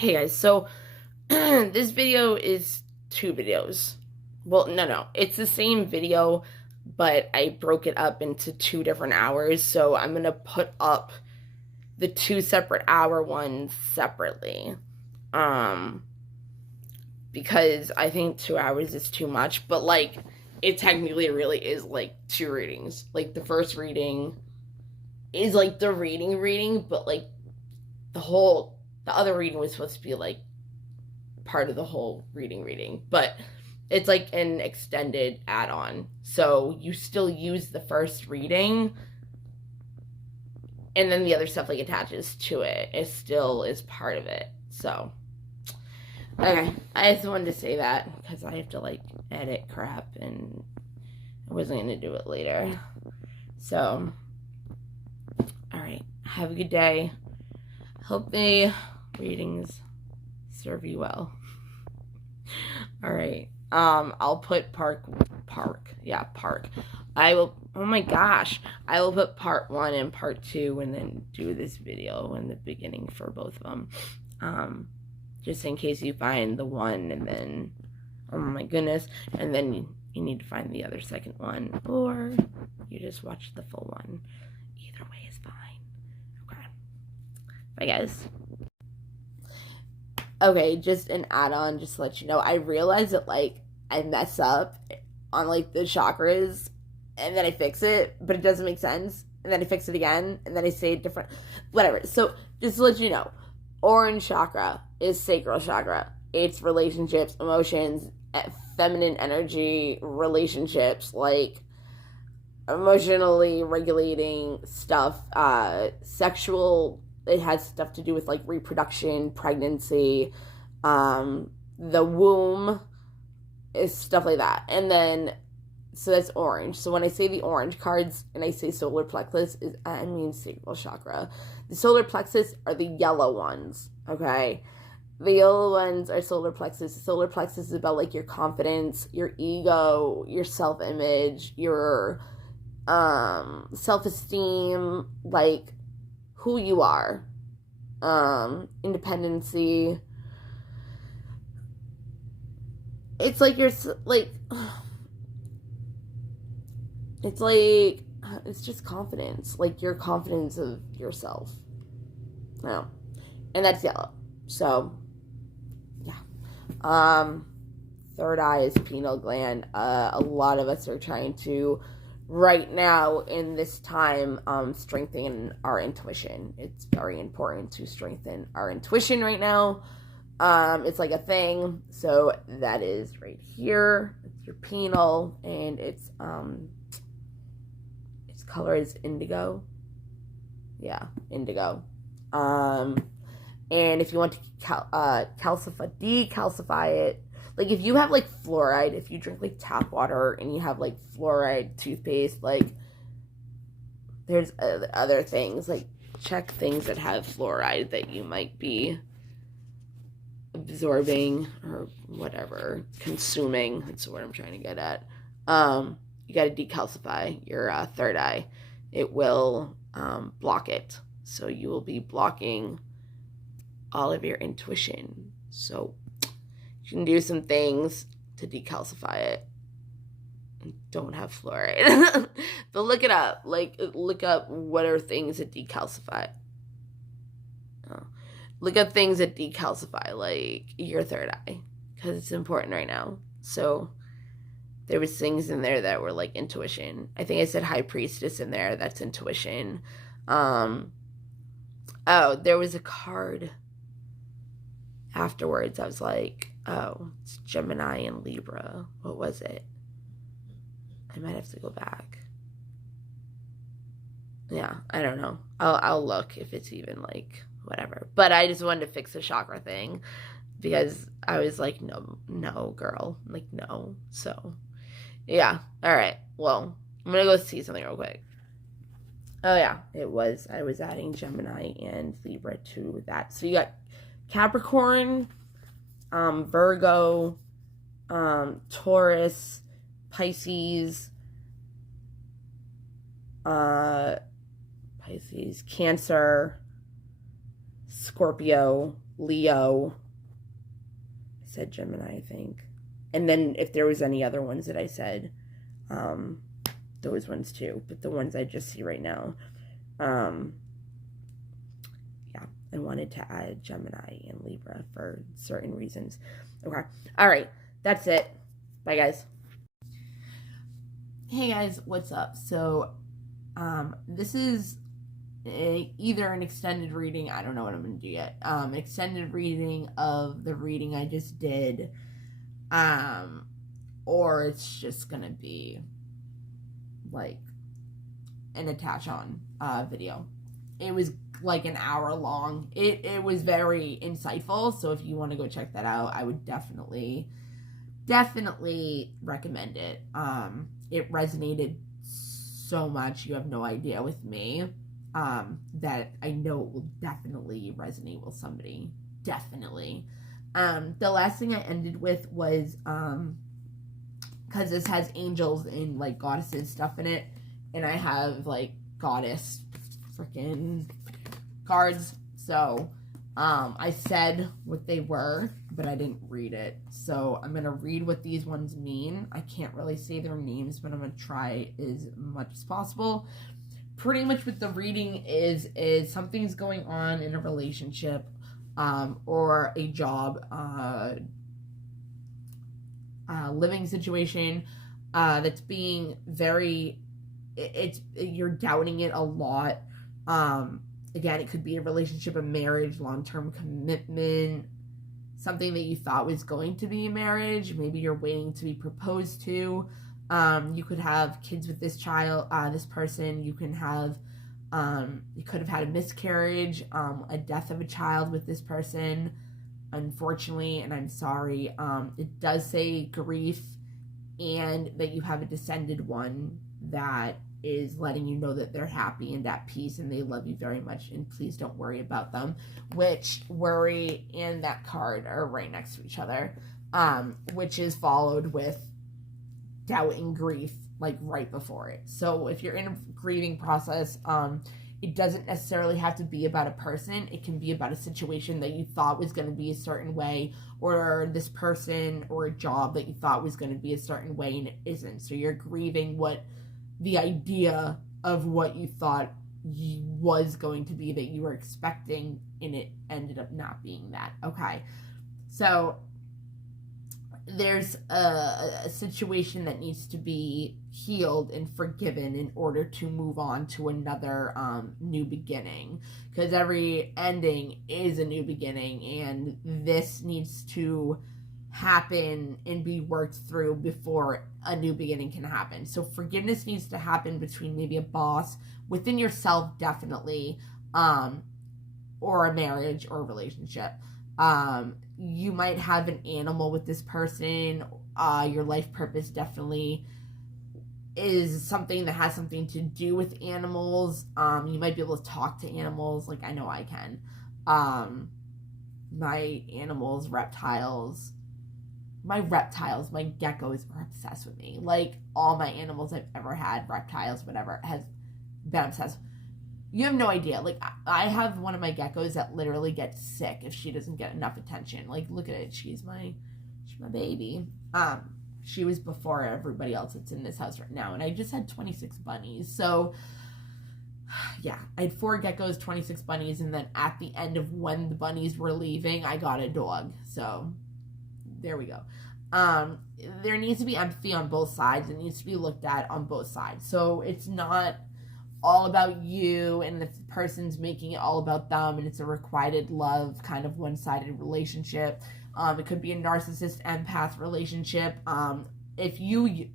Hey guys, so this video is two videos. Well, no, it's the same video, but I broke it up into two different hours, so I'm gonna put up the two separate hour ones separately. Um, because I think 2 hours is too much, but like it technically really is like two readings. Like the first reading is like the reading, but like the other reading was supposed to be like part of the whole reading, but it's like an extended add-on. So you still use the first reading and then the other stuff like attaches to it. It still is part of it. So okay, I just wanted to say that because I have to like edit crap and I wasn't gonna do it later. So alright, have a good day. Hope the readings serve you well. All right. I'll put park. Yeah, park. I will. Oh my gosh. I will put part 1 and part 2, and then do this video in the beginning for both of them. Just in case you find the one, and then, oh my goodness, and then you need to find the other second one, or you just watch the full one. Either way is fine. Okay. Bye, guys. Okay, just an add-on, just to let you know. I realized that, like, I mess up on, like, the chakras, and then I fix it, but it doesn't make sense, and then I fix it again, and then I say it different, whatever. So, just to let you know, orange chakra is sacral chakra. It's relationships, emotions, feminine energy, relationships, like, emotionally regulating stuff, sexual. It has stuff to do with like reproduction, pregnancy, the womb, is stuff like that. And then, so that's orange. So when I say the orange cards and I say solar plexus, I mean sacral chakra. The solar plexus are the yellow ones, okay? The yellow ones are solar plexus. The solar plexus is about like your confidence, your ego, your self-image, your self-esteem, like who you are, independency. It's like you're like, it's like, it's just confidence, like your confidence of yourself. No, and that's yellow. So yeah. Third eye is pineal gland. A lot of us are trying to right now in this time strengthen our intuition. It's very important to strengthen our intuition right now. It's like a thing. So that is right here. It's your pineal, and its color is indigo. Yeah, indigo. And if you want to decalcify it, like if you have like fluoride, if you drink like tap water and you have like fluoride toothpaste, like there's other things, like check things that have fluoride that you might be absorbing or whatever, consuming. That's what I'm trying to get at. You got to decalcify your third eye. It will block it. So you will be blocking all of your intuition. So you can do some things to decalcify it. Don't have fluoride. But look it up. Like, look up what are things that decalcify. Look up things that decalcify, like your third eye, because it's important right now. So there was things in there that were like intuition. I think I said high priestess in there. That's intuition. Oh, there was a card afterwards. I was like, oh, it's Gemini and Libra. What was it? I might have to go back. Yeah, I don't know. I'll look if it's even like whatever. But I just wanted to fix the chakra thing because I was like, no, girl, like no. So yeah, all right. Well, I'm gonna go see something real quick. Oh yeah, I was adding Gemini and Libra to that. So you got Capricorn, Virgo, Taurus, Pisces, Cancer, Scorpio, Leo. I said Gemini, I think. And then if there was any other ones that I said, those ones too. But the ones I just see right now, yeah, I wanted to add Gemini and Libra for certain reasons. Okay. All right. That's it. Bye, guys. Hey, guys. What's up? So, this is either an extended reading. I don't know what I'm going to do yet. Extended reading of the reading I just did. Or it's just going to be like an attach on video. It was like an hour long. It was very insightful, so if you want to go check that out, I would definitely recommend it. It resonated so much, you have no idea, with me, that I know it will definitely resonate with somebody. Definitely. The last thing I ended with was, because this has angels and like goddesses stuff in it, and I have like goddess freaking cards, so I said what they were, but I didn't read it, so I'm gonna read what these ones mean. I can't really say their names, but I'm gonna try as much as possible. Pretty much what the reading is something's going on in a relationship, or a job, living situation, that's being very, you're doubting it a lot. Again, it could be a relationship, a marriage, long-term commitment, something that you thought was going to be a marriage. Maybe you're waiting to be proposed to. You could have kids with this child, this person. You can have, you could have had a miscarriage, a death of a child with this person, unfortunately, and I'm sorry. It does say grief, and that you have a descended one that is letting you know that they're happy and at peace and they love you very much, and please don't worry about them, which worry and that card are right next to each other, which is followed with doubt and grief like right before it. So if you're in a grieving process, it doesn't necessarily have to be about a person. It can be about a situation that you thought was going to be a certain way, or this person or a job that you thought was going to be a certain way and it isn't. So you're grieving what the idea of what you thought was going to be, that you were expecting, and it ended up not being that. Okay. So there's a situation that needs to be healed and forgiven in order to move on to another new beginning, because every ending is a new beginning, and this needs to happen and be worked through before a new beginning can happen. So forgiveness needs to happen between maybe a boss, within yourself, definitely, or a marriage or a relationship. You might have an animal with this person. Your life purpose definitely is something that has something to do with animals. You might be able to talk to animals, like I know I can. My animals, my geckos are obsessed with me. Like, all my animals I've ever had, reptiles, whatever, has been obsessed. You have no idea. Like, I have one of my geckos that literally gets sick if she doesn't get enough attention. Like, look at it. She's my baby. She was before everybody else that's in this house right now. And I just had 26 bunnies. So, yeah. I had 4 geckos, 26 bunnies. And then at the end of when the bunnies were leaving, I got a dog. So, there we go. There needs to be empathy on both sides. It needs to be looked at on both sides. So, it's not all about you and the person's making it all about them, and it's a requited love kind of one-sided relationship. It could be a narcissist empath relationship. If you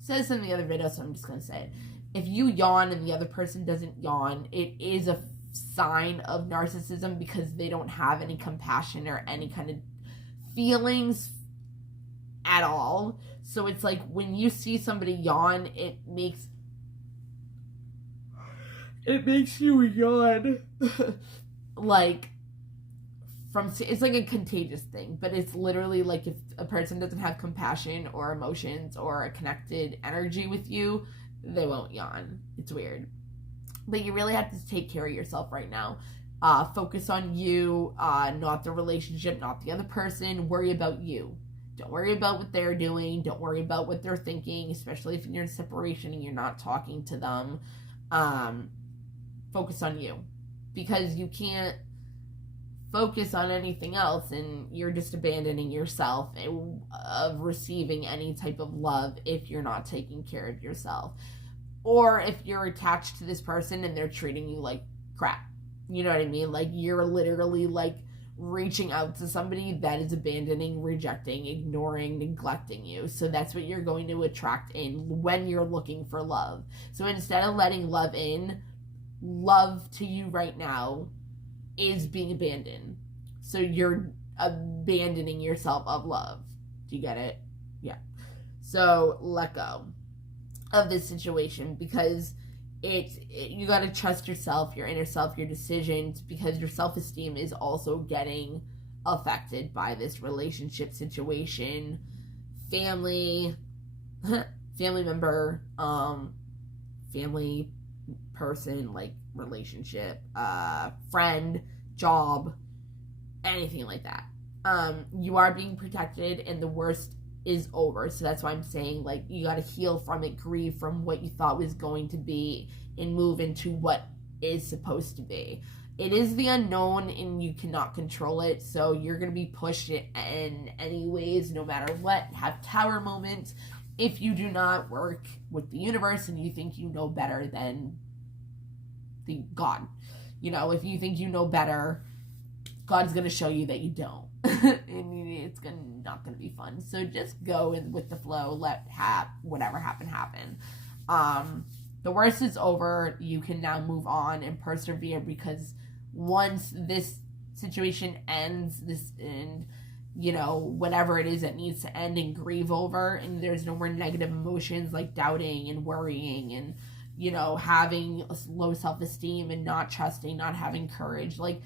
says in the other video, so I'm just gonna say it. If you yawn and the other person doesn't yawn, it is a sign of narcissism, because they don't have any compassion or any kind of feelings at all. So it's like, when you see somebody yawn, it makes you yawn. Like, it's like a contagious thing, but it's literally like, if a person doesn't have compassion or emotions or a connected energy with you, they won't yawn. It's weird. But you really have to take care of yourself right now. Focus on you, not the relationship, not the other person. Worry about you. Don't worry about what they're doing. Don't worry about what they're thinking, especially if you're in separation and you're not talking to them. Focus on you, because you can't focus on anything else and you're just abandoning yourself of receiving any type of love if you're not taking care of yourself, or if you're attached to this person and they're treating you like crap. You know what I mean? Like, you're literally like reaching out to somebody that is abandoning, rejecting, ignoring, neglecting you. So that's what you're going to attract in when you're looking for love. So instead of letting love in, love to you right now is being abandoned. So you're abandoning yourself of love. Do you get it? Yeah. So let go of this situation, because you got to trust yourself, your inner self, your decisions, because your self-esteem is also getting affected by this relationship situation. Family member, family person, like relationship, friend, job, anything like that. You are being protected and the worst is over. So that's why I'm saying, like, you got to heal from it, grieve from what you thought was going to be, and move into what is supposed to be. It is the unknown and you cannot control it, so you're going to be pushed in any ways, no matter what. Have tower moments if you do not work with the universe and you think you know better than the God. You know, if you think you know better, God's going to show you that you don't. And it's not going to be fun. So just go in with the flow. Let whatever happen. The worst is over. You can now move on and persevere, because once this situation ends, whatever it is that needs to end, and grieve over, and there's no more negative emotions like doubting and worrying and, having low self-esteem and not trusting, not having courage, like,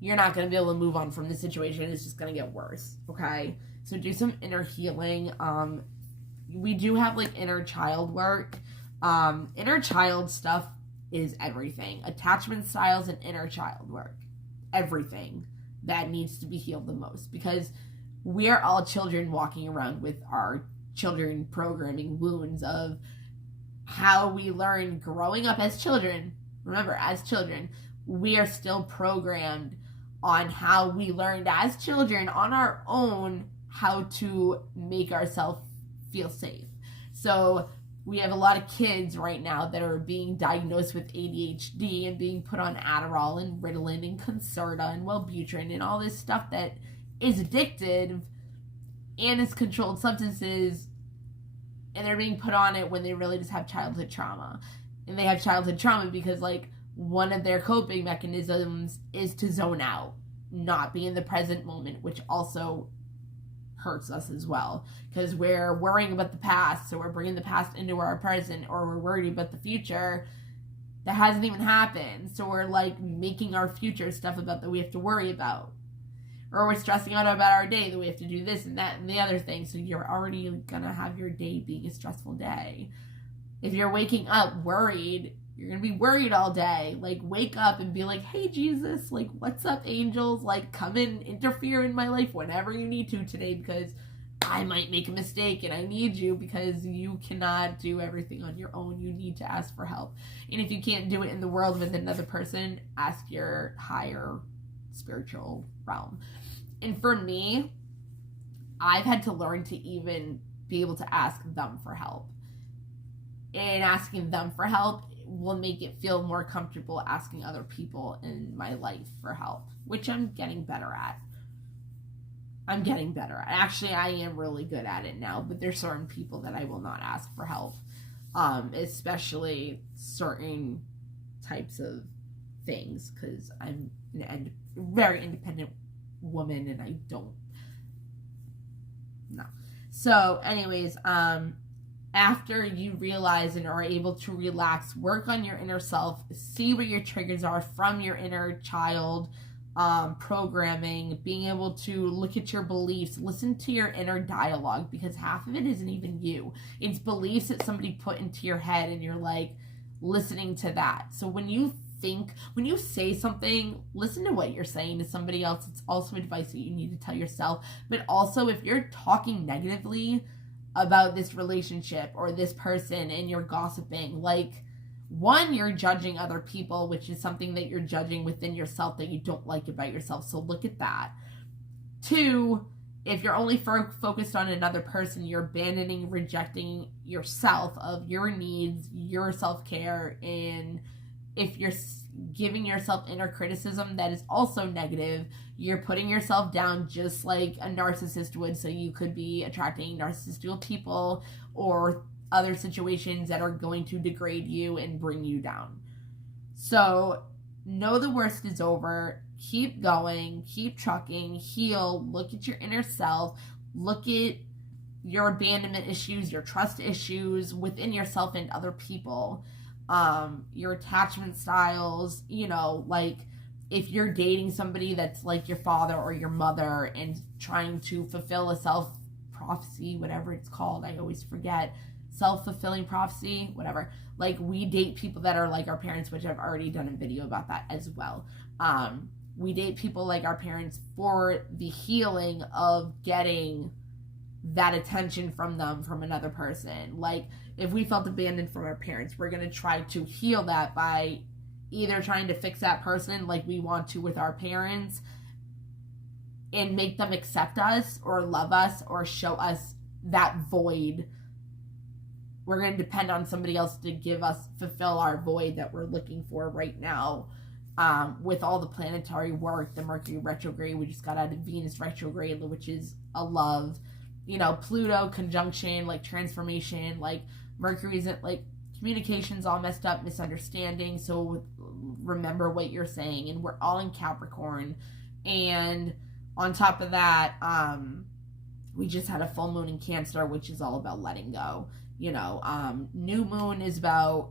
you're not going to be able to move on from the situation. It's just going to get worse, okay? So do some inner healing. We do have, like, inner child work. Inner child stuff is everything. Attachment styles and inner child work. Everything that needs to be healed the most. Because we are all children walking around with our children programming wounds of how we learn growing up as children. Remember, as children, we are still programmed on how we learned as children on our own how to make ourselves feel safe. So we have a lot of kids right now that are being diagnosed with ADHD and being put on Adderall and Ritalin and Concerta and Wellbutrin and all this stuff that is addictive and is controlled substances, and they're being put on it when they really just have childhood trauma. And they have childhood trauma because, like, one of their coping mechanisms is to zone out, not be in the present moment, which also hurts us as well, because we're worrying about the past, so we're bringing the past into our present, or we're worried about the future that hasn't even happened, so we're like making our future stuff about that we have to worry about, or we're stressing out about our day that we have to do this and that and the other thing, so you're already gonna have your day being a stressful day. If you're waking up worried, you're going to be worried all day. Like, wake up and be like, hey, Jesus, like, what's up, angels? Like, come and interfere in my life whenever you need to today, because I might make a mistake and I need you, because you cannot do everything on your own. You need to ask for help. And if you can't do it in the world with another person, ask your higher spiritual realm. And for me, I've had to learn to even be able to ask them for help. And asking them for help will make it feel more comfortable asking other people in my life for help, which I'm getting better at. Actually, I am really good at it now, but there's certain people that I will not ask for help, especially certain types of things, because I'm a very independent woman and I don't know. So anyways, after you realize and are able to relax, work on your inner self, see what your triggers are from your inner child programming, being able to look at your beliefs, listen to your inner dialogue, because half of it isn't even you. It's beliefs that somebody put into your head and you're like listening to that. So when you when you say something, listen to what you're saying to somebody else. It's also advice that you need to tell yourself. But also, if you're talking negatively about this relationship or this person and you're gossiping, like, one, you're judging other people, which is something that you're judging within yourself that you don't like about yourself. So look at that. Two, if you're only focused on another person, you're abandoning, rejecting yourself of your needs, your self-care, and if you're giving yourself inner criticism, that is also negative. You're putting yourself down just like a narcissist would, so you could be attracting narcissistic people or other situations that are going to degrade you and bring you down. So know the worst is over. Keep going, keep trucking, heal, look at your inner self, look at your abandonment issues, your trust issues within yourself and other people, your attachment styles, like if you're dating somebody that's like your father or your mother and trying to fulfill a self-prophecy, whatever it's called, I always forget, self-fulfilling prophecy, whatever. Like, we date people that are like our parents, which I've already done a video about that as well. We date people like our parents for the healing of getting that attention from them from another person. Like, if we felt abandoned from our parents, we're going to try to heal that by either trying to fix that person like we want to with our parents and make them accept us or love us or show us that void. We're going to depend on somebody else to fulfill our void that we're looking for right now. With all the planetary work, the Mercury retrograde, we just got out of Venus retrograde, which is a love, Pluto conjunction, like transformation, like Mercury isn't like communication's all messed up, misunderstanding. So remember what you're saying, and we're all in Capricorn. And on top of that, we just had a full moon in Cancer, which is all about letting go. New moon is about,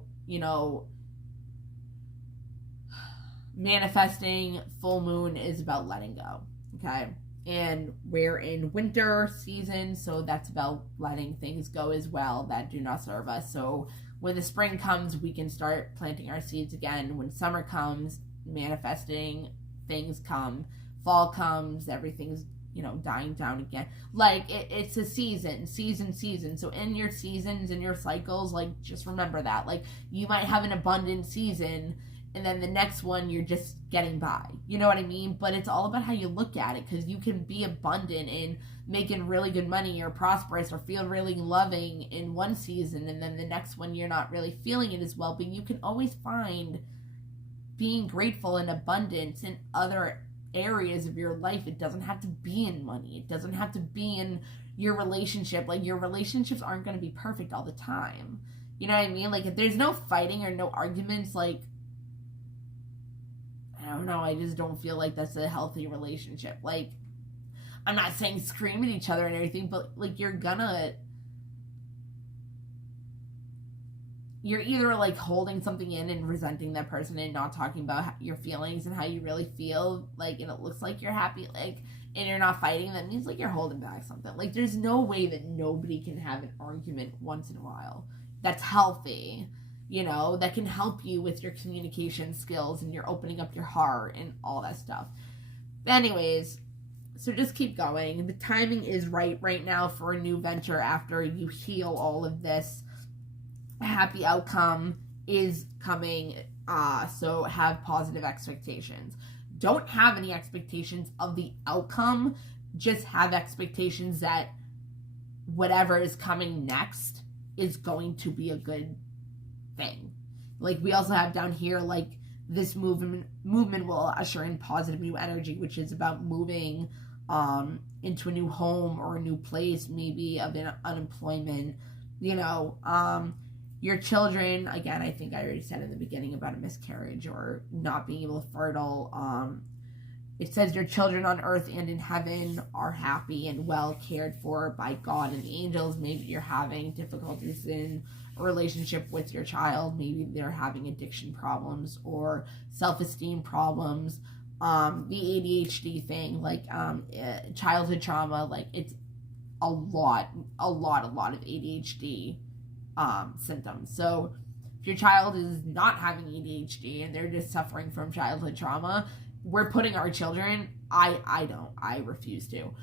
manifesting. Full moon is about letting go. Okay. And we're in winter season, so that's about letting things go as well that do not serve us. So when the spring comes, we can start planting our seeds again. When summer comes, manifesting, things come. Fall comes, everything's, dying down again. Like, it's a season. So in your seasons, in your cycles, like, just remember that. Like, you might have an abundant season, and then the next one you're just getting by. You know what I mean? But it's all about how you look at it, because you can be abundant and making really good money or prosperous or feel really loving in one season, and then the next one you're not really feeling it as well. But you can always find being grateful and abundance in other areas of your life. It doesn't have to be in money. It doesn't have to be in your relationship. Like, your relationships aren't going to be perfect all the time. You know what I mean? Like, if there's no fighting or no arguments, like, I don't know, I just don't feel like that's a healthy relationship. Like, I'm not saying scream at each other and everything, but like, you're either like holding something in and resenting that person and not talking about your feelings and how you really feel, like, and it looks like you're happy, like, and you're not fighting. That means like you're holding back something. Like, there's no way that nobody can have an argument once in a while that's healthy, that can help you with your communication skills and you're opening up your heart and all that stuff. But anyways, so just keep going. The timing is right now for a new venture after you heal all of this. A happy outcome is coming, so have positive expectations. Don't have any expectations of the outcome, just have expectations that whatever is coming next is going to be a good thing. Like, we also have down here, like, this movement will usher in positive new energy, which is about moving into a new home or a new place, maybe of unemployment, your children, again, I think I already said in the beginning about a miscarriage or not being able to fertile. It says your children on earth and in heaven are happy and well cared for by God and the angels. Maybe you're having difficulties in a relationship with your child. Maybe they're having addiction problems or self-esteem problems. The ADHD thing, like childhood trauma, like, it's a lot of ADHD symptoms. So If your child is not having ADHD and they're just suffering from childhood trauma, we're putting our children, I refuse to.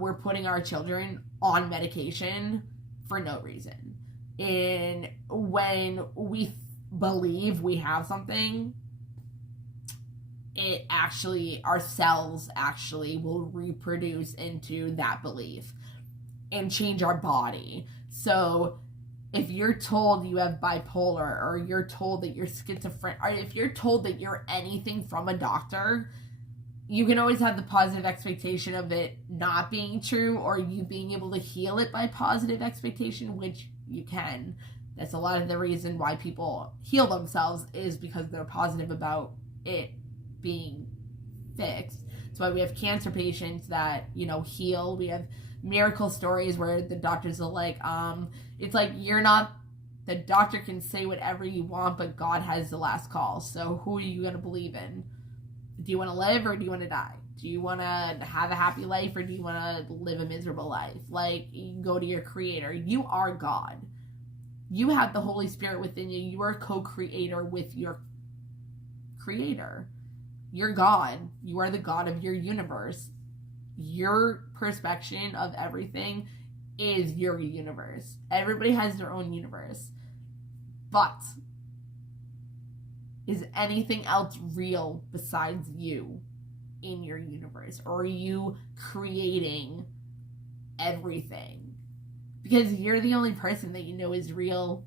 We're putting our children on medication for no reason. And when we believe we have something, it actually, our cells actually will reproduce into that belief and change our body. So if you're told you have bipolar, or you're told that you're schizophrenic, or if you're told that you're anything from a doctor, you can always have the positive expectation of it not being true, or you being able to heal it by positive expectation, which you can. That's a lot of the reason why people heal themselves, is because they're positive about it being fixed. That's why we have cancer patients that, heal. We have miracle stories where the doctors are like, it's like, the doctor can say whatever you want, but God has the last call. So who are you going to believe in? Do you want to live, or do you want to die? Do you want to have a happy life, or do you want to live a miserable life? Like, you go to your creator. You are God. You have the Holy Spirit within you. You are a co-creator with your creator. You're God. You are the God of your universe. Your perception of everything is your universe. Everybody has their own universe. But is anything else real besides you in your universe? Or are you creating everything? Because you're the only person that you know is real.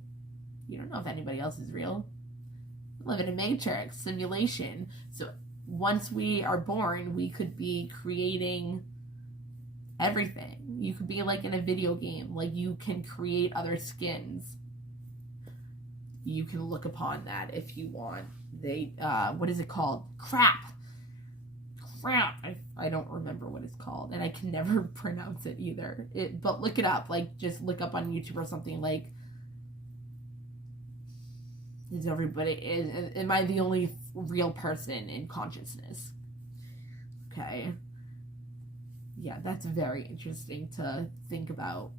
You don't know if anybody else is real. We live in a matrix simulation. So once we are born, we could be creating everything. You could be like in a video game. Like, you can create other skins. You can look upon that if you want. What is it called? Crap. I don't remember what it's called, and I can never pronounce it either. But look it up. Like, just look up on YouTube or something. Like, am I the only real person in consciousness? Okay. Yeah, that's very interesting to think about.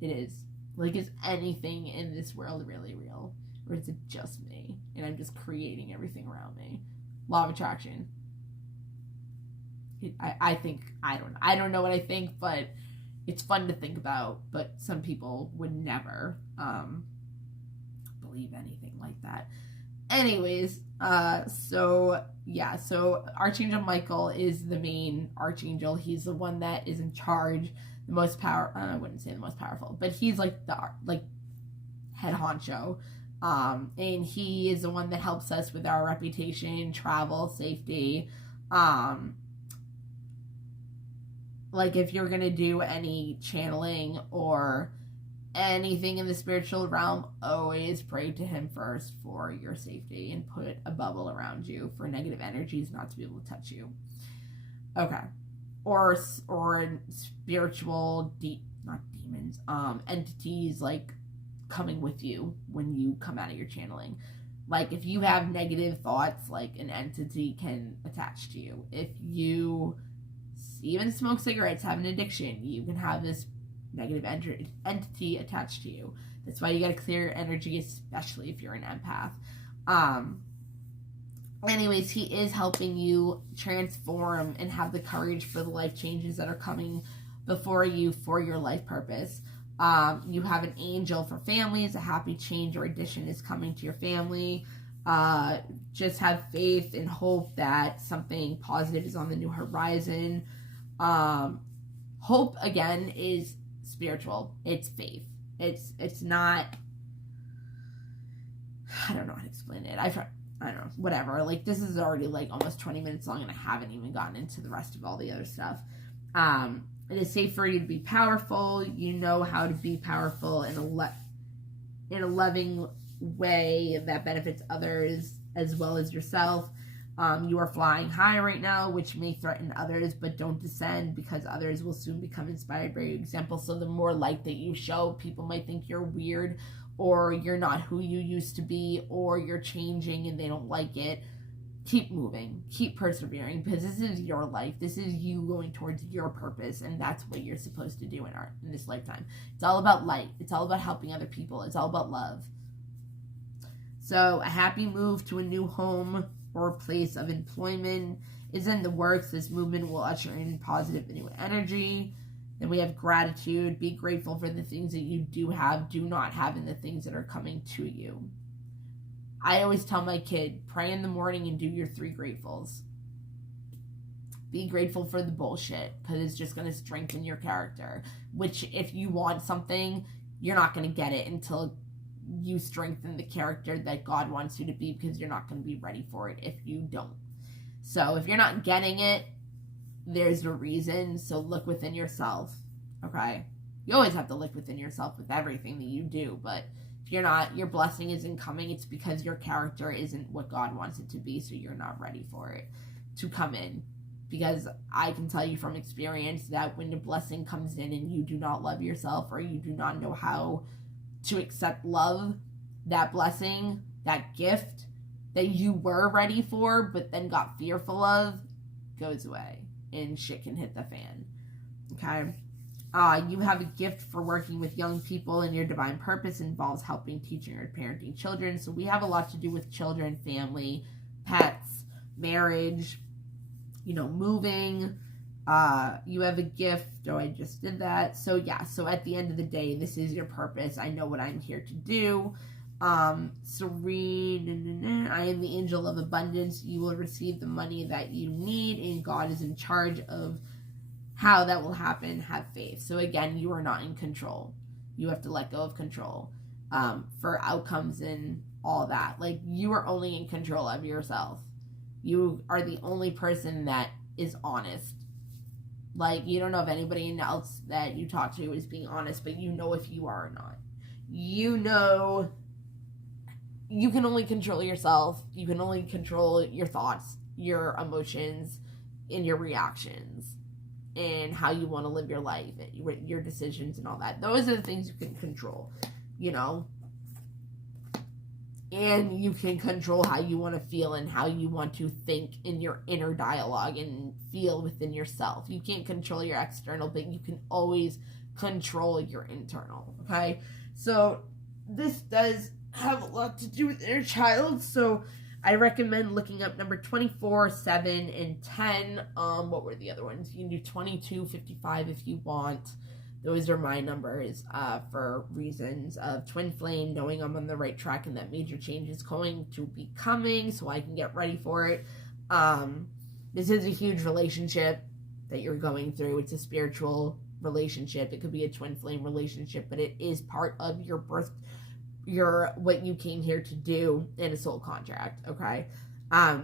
It is. Like, is anything in this world really real? Or is it just me? And I'm just creating everything around me. Law of attraction. I think, I don't know what I think, but it's fun to think about. But some people would never believe anything like that. Anyways, so Archangel Michael is the main archangel. He's the one that is in charge, the most I wouldn't say the most powerful, but he's like the head honcho. And he is the one that helps us with our reputation, travel, safety. Like, if you're gonna do any channeling or anything in the spiritual realm, always pray to him first for your safety, and put a bubble around you for negative energies not to be able to touch you. Okay. Or spiritual not demons, entities like coming with you when you come out of your channeling. Like, if you have negative thoughts, like, an entity can attach to you. If you even smoke cigarettes, have an addiction, you can have this negative entity attached to you. That's why you gotta clear your energy, especially if you're an empath. Anyways, he is helping you transform and have the courage for the life changes that are coming before you for your life purpose. You have an angel for families. A happy change or addition is coming to your family. Just have faith and hope that something positive is on the new horizon. Hope, again, is spiritual. It's faith. It's not, I don't know how to explain it. I don't know, whatever. Like, this is already like almost 20 minutes long, and I haven't even gotten into the rest of all the other stuff. It is safe for you to be powerful. You know how to be powerful in a loving way that benefits others as well as yourself. You are flying high right now, which may threaten others, but don't descend, because others will soon become inspired by your example. So the more light that you show, people might think you're weird, or you're not who you used to be, or you're changing and they don't like it. Keep moving, keep persevering, because this is your life. This is you going towards your purpose, and that's what you're supposed to do in this lifetime. It's all about light. It's all about helping other people. It's all about love. So a happy move to a new home or place of employment is in the works. This movement will usher in positive new energy. Then we have gratitude. Be grateful for the things that you do not have, and the things that are coming to you. I always tell my kid, pray in the morning and do your 3 gratefuls. Be grateful for the bullshit, because it's just going to strengthen your character. Which, if you want something, you're not going to get it until you strengthen the character that God wants you to be, because you're not going to be ready for it if you don't. So if you're not getting it, there's a reason. So look within yourself, okay? You always have to look within yourself with everything that you do, but if you're not, your blessing isn't coming, it's because your character isn't what God wants it to be, so you're not ready for it to come in. Because I can tell you from experience that when the blessing comes in and you do not love yourself, or you do not know how to accept love, that blessing, that gift that you were ready for but then got fearful of, goes away and shit can hit the fan. Okay? You have a gift for working with young people, and your divine purpose involves helping, teaching, or parenting children. So we have a lot to do with children, family, pets, marriage, moving. You have a gift. Oh, I just did that. So yeah, so at the end of the day, this is your purpose. I know what I'm here to do. Serene, I am the angel of abundance. You will receive the money that you need, and God is in charge of how that will happen. Have faith. So again, you are not in control. You have to let go of control for outcomes and all that. Like, you are only in control of yourself. You are the only person that is honest. Like, you don't know if anybody else that you talk to is being honest, but you know if you are or not. You know, you can only control yourself. You can only control your thoughts, your emotions, and your reactions, and how you want to live your life, your decisions and all that. Those are the things you can control, And you can control how you want to feel and how you want to think in your inner dialogue and feel within yourself. You can't control your external, but you can always control your internal, okay? So this does have a lot to do with inner child, so I recommend looking up number 24, 7, and 10. What were the other ones? You can do 22, 55 if you want. Those are my numbers for reasons of twin flame, knowing I'm on the right track and that major change is going to be coming so I can get ready for it. This is a huge relationship that you're going through. It's a spiritual relationship. It could be a twin flame relationship, but it is part of your birth, what you came here to do in a soul contract, okay?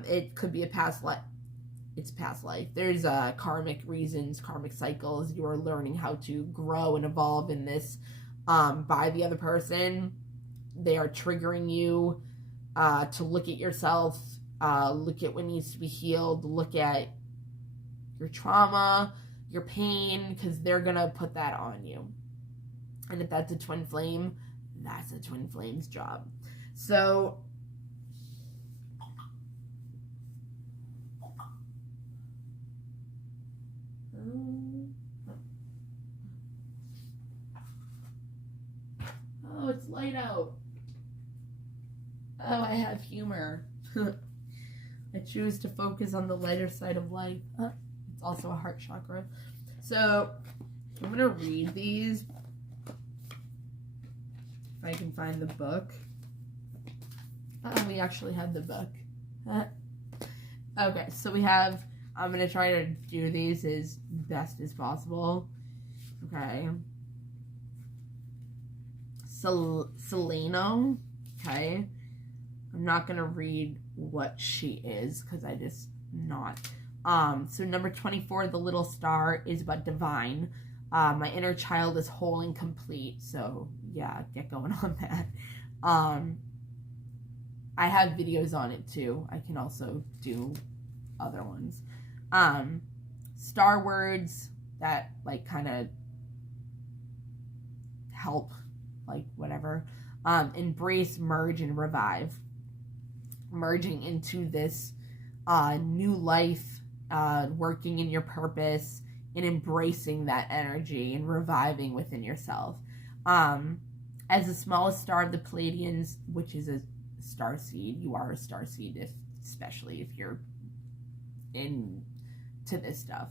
It could be a past life. It's past life. There's karmic reasons, karmic cycles. You are learning how to grow and evolve in this by the other person. They are triggering you to look at yourself, look at what needs to be healed, look at your trauma, your pain, because they're going to put that on you. And if that's a twin flame, that's a twin flame's job. So oh, it's light out. Oh, I have humor. I choose to focus on the lighter side of life. It's also a heart chakra. So I'm going to read these. If I can find the book. We actually have the book. Okay, so we have, I'm going to try to do these as best as possible. Okay. Seleno. Okay. I'm not going to read what she is because I just not. So number 24, the little star, is about divine. My inner child is whole and complete. So yeah, get going on that. I have videos on it too. I can also do other ones. Star words that like kind of help, like whatever. Embrace, merge, and revive. Merging into this new life, working in your purpose, and embracing that energy and reviving within yourself. As the smallest star of the Pleiadians, which is a starseed. You are a starseed, especially if you're into this stuff.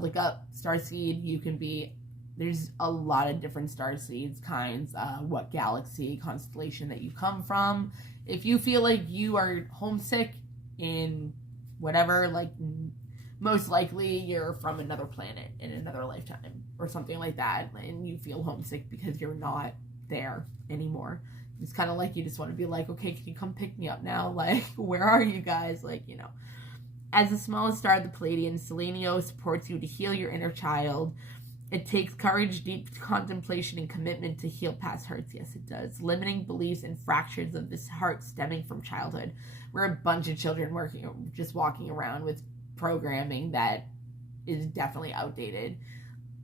Look up starseed. You can be, there's a lot of different starseeds kinds, what galaxy, constellation that you come from. If you feel like you are homesick in whatever, like, most likely you're from another planet in another lifetime or something like that, and you feel homesick because you're not there anymore. It's kind of like you just want to be like, okay, can you come pick me up now? Like, where are you guys? Like, you know. As the smallest star of the Pleiadians, Selenio supports you to heal your inner child. It takes courage, deep contemplation, and commitment to heal past hurts. Yes, it does. Limiting beliefs and fractures of this heart stemming from childhood. We're a bunch of children just walking around with programming that is definitely outdated.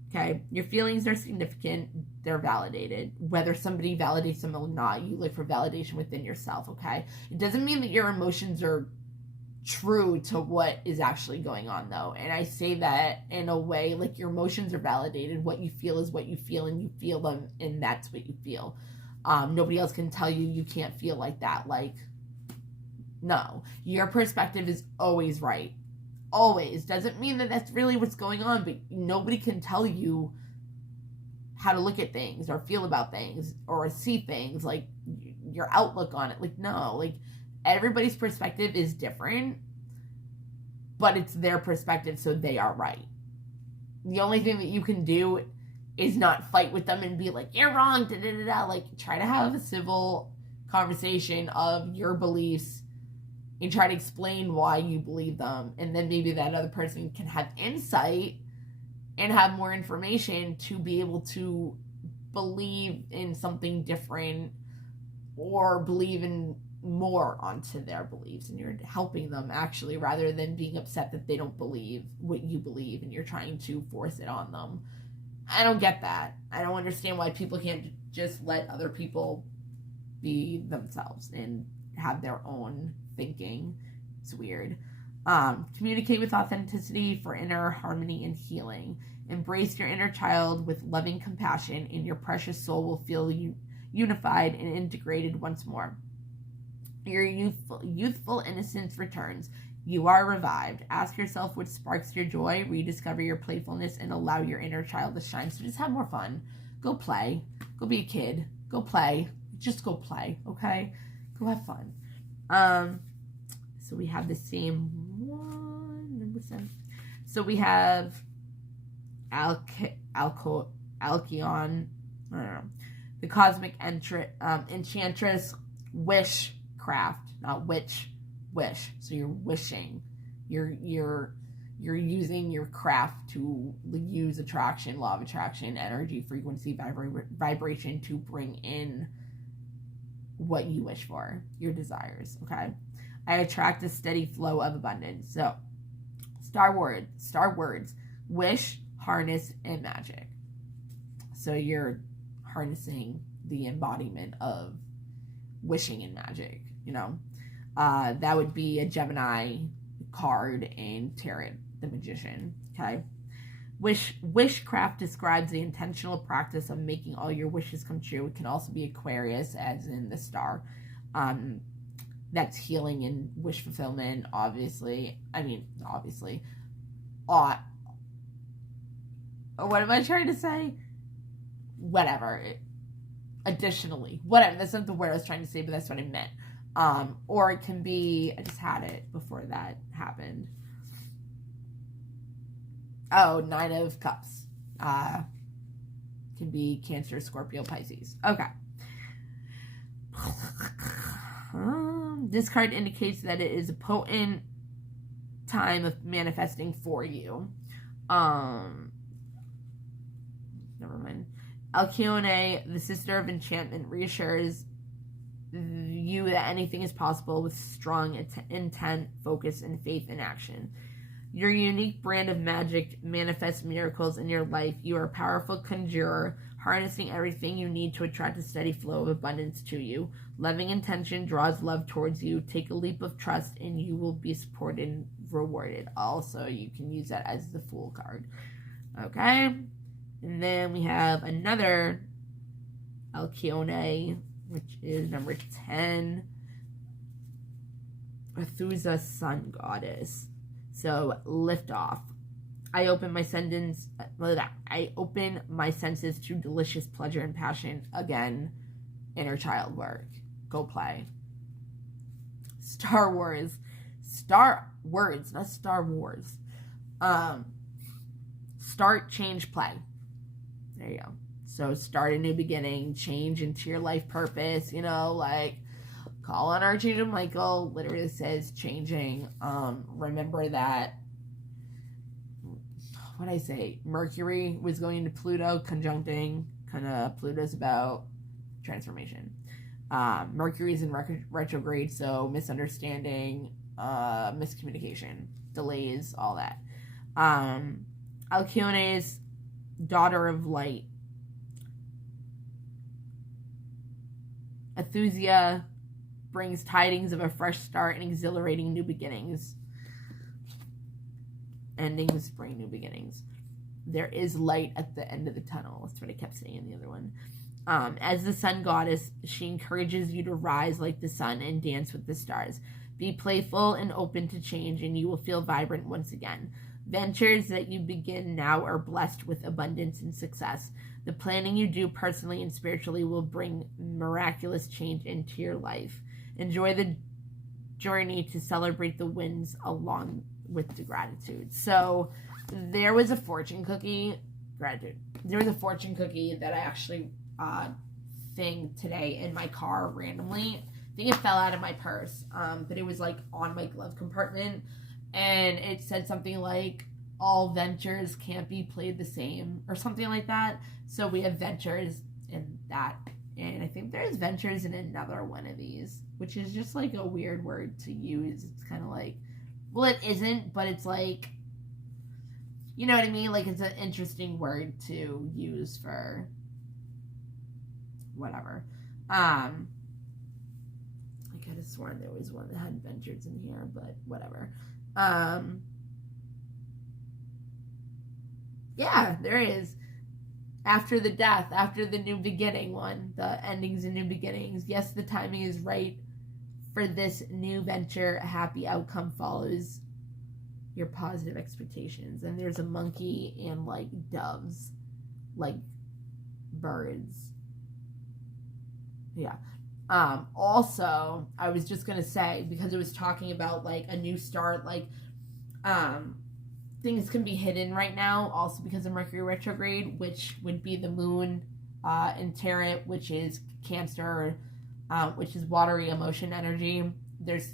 Okay, your feelings are significant. They're validated. Whether somebody validates them or not, you look for validation within yourself, okay? It doesn't mean that your emotions are true to what is actually going on, though. And I say that in a way, like, your emotions are validated. What you feel is what you feel, and you feel them, and that's what you feel. Nobody else can tell you you can't feel like that. Like, no. Your perspective is always right. Always. Doesn't mean that that's really what's going on, but nobody can tell you how to look at things or feel about things or see things, like your outlook on it. Like, no, like, everybody's perspective is different, but it's their perspective, so they are right. The only thing that you can do is not fight with them and be like, you're wrong, da-da-da-da. Like, try to have a civil conversation of your beliefs and try to explain why you believe them, and then maybe that other person can have insight and have more information to be able to believe in something different or believe in more onto their beliefs, and you're helping them actually, rather than being upset that they don't believe what you believe and you're trying to force it on them. I don't get that. I don't understand why people can't just let other people be themselves and have their own thinking. It's weird. Communicate with authenticity for inner harmony and healing. Embrace your inner child with loving compassion, and your precious soul will feel unified and integrated once more. Your youthful innocence returns. You are revived. Ask yourself what sparks your joy, rediscover your playfulness, and allow your inner child to shine. So just have more fun. Go play. Go be a kid. Go play. Just go play, okay? Go have fun. So we have the same one. Number 7. So we have Alcyon. I don't know. The cosmic enchantress, wishcraft, not wish. So you're wishing. You're using your craft to use attraction, law of attraction, energy, frequency, vibration to bring in what you wish for, your desires, okay? I attract a steady flow of abundance. So, star words, wish, harness, and magic. So you're harnessing the embodiment of wishing and magic, you know? That would be a Gemini card and Tarot, the Magician, okay? Wishcraft describes the intentional practice of making all your wishes come true. It can also be Aquarius, as in the star. That's healing and wish fulfillment, obviously. What am I trying to say? Whatever. Additionally. Whatever. That's not the word I was trying to say, but that's what I meant. Or it can be, I just had it before that happened. Oh, 9 of Cups. Can be Cancer, Scorpio, Pisces. Okay. This card indicates that it is a potent time of manifesting for you. Never mind. Alcyone, the sister of enchantment, reassures you that anything is possible with strong intent, focus, and faith in action. Your unique brand of magic manifests miracles in your life. You are a powerful conjurer, harnessing everything you need to attract a steady flow of abundance to you. Loving intention draws love towards you. Take a leap of trust and you will be supported and rewarded. Also, you can use that as the Fool card. Okay? And then we have another Alcyone, which is number 10. Athusa, sun goddess. So lift off. I open my senses to delicious pleasure and passion. Again, inner child work. Go play. Star Wars. Star words, not Star Wars. Start, change, play. There you go. So start a new beginning, change into your life purpose, like call on Archangel Michael, literally says changing. Remember that, what did I say? Mercury was going into Pluto, conjuncting, Pluto's about transformation. Mercury's in retrograde, so misunderstanding, miscommunication, delays, all that. Alcyone's daughter of light. Athusia brings tidings of a fresh start and exhilarating new beginnings. Endings bring new beginnings. There is light at the end of the tunnel. That's what I kept saying in the other one. As the sun goddess, she encourages you to rise like the sun and dance with the stars. Be playful and open to change, and you will feel vibrant once again. Ventures that you begin now are blessed with abundance and success. The planning you do personally and spiritually will bring miraculous change into your life. Enjoy the journey to celebrate the wins along with the gratitude. So there was a fortune cookie. Gratitude. There was a fortune cookie that I actually thing today in my car randomly. I think it fell out of my purse, but it was like on my glove compartment, and it said something like, all ventures can't be played the same, or something like that. So we have ventures in that, and I think there's ventures in another one of these, which is just like a weird word to use. It's kind of like, well, it isn't, but it's like, you know what I mean? Like, it's an interesting word to use for whatever. I could have sworn there was one that had ventures in here, but whatever. Yeah, there is. After the death, after the new beginning one, the endings and new beginnings. Yes, the timing is right for this new venture. A happy outcome follows your positive expectations. And there's a monkey and like doves, like birds. Yeah. Also, I was just gonna say, because it was talking about like a new start, like things can be hidden right now, also because of Mercury retrograde, which would be the moon in Tarot, which is Cancer, which is watery emotion energy. There's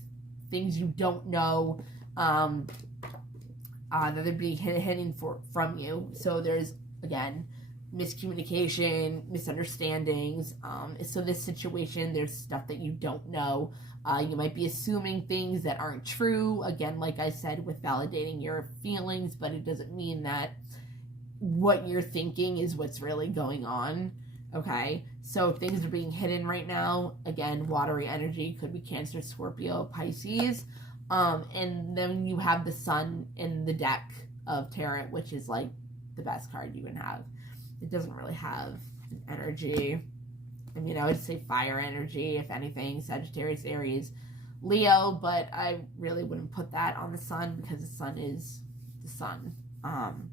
things you don't know that they're being hidden from you. So there's, again, miscommunication, misunderstandings. So this situation, there's stuff that you don't know. You might be assuming things that aren't true. Again, like I said, with validating your feelings, but it doesn't mean that what you're thinking is what's really going on. Okay, so things are being hidden right now. Again, watery energy, could be Cancer, Scorpio, Pisces. And then you have the sun in the deck of Tarot, which is like the best card you can have. It doesn't really have an energy. I mean, I would say fire energy, if anything, Sagittarius, Aries, Leo, but I really wouldn't put that on the sun because the sun is the sun. And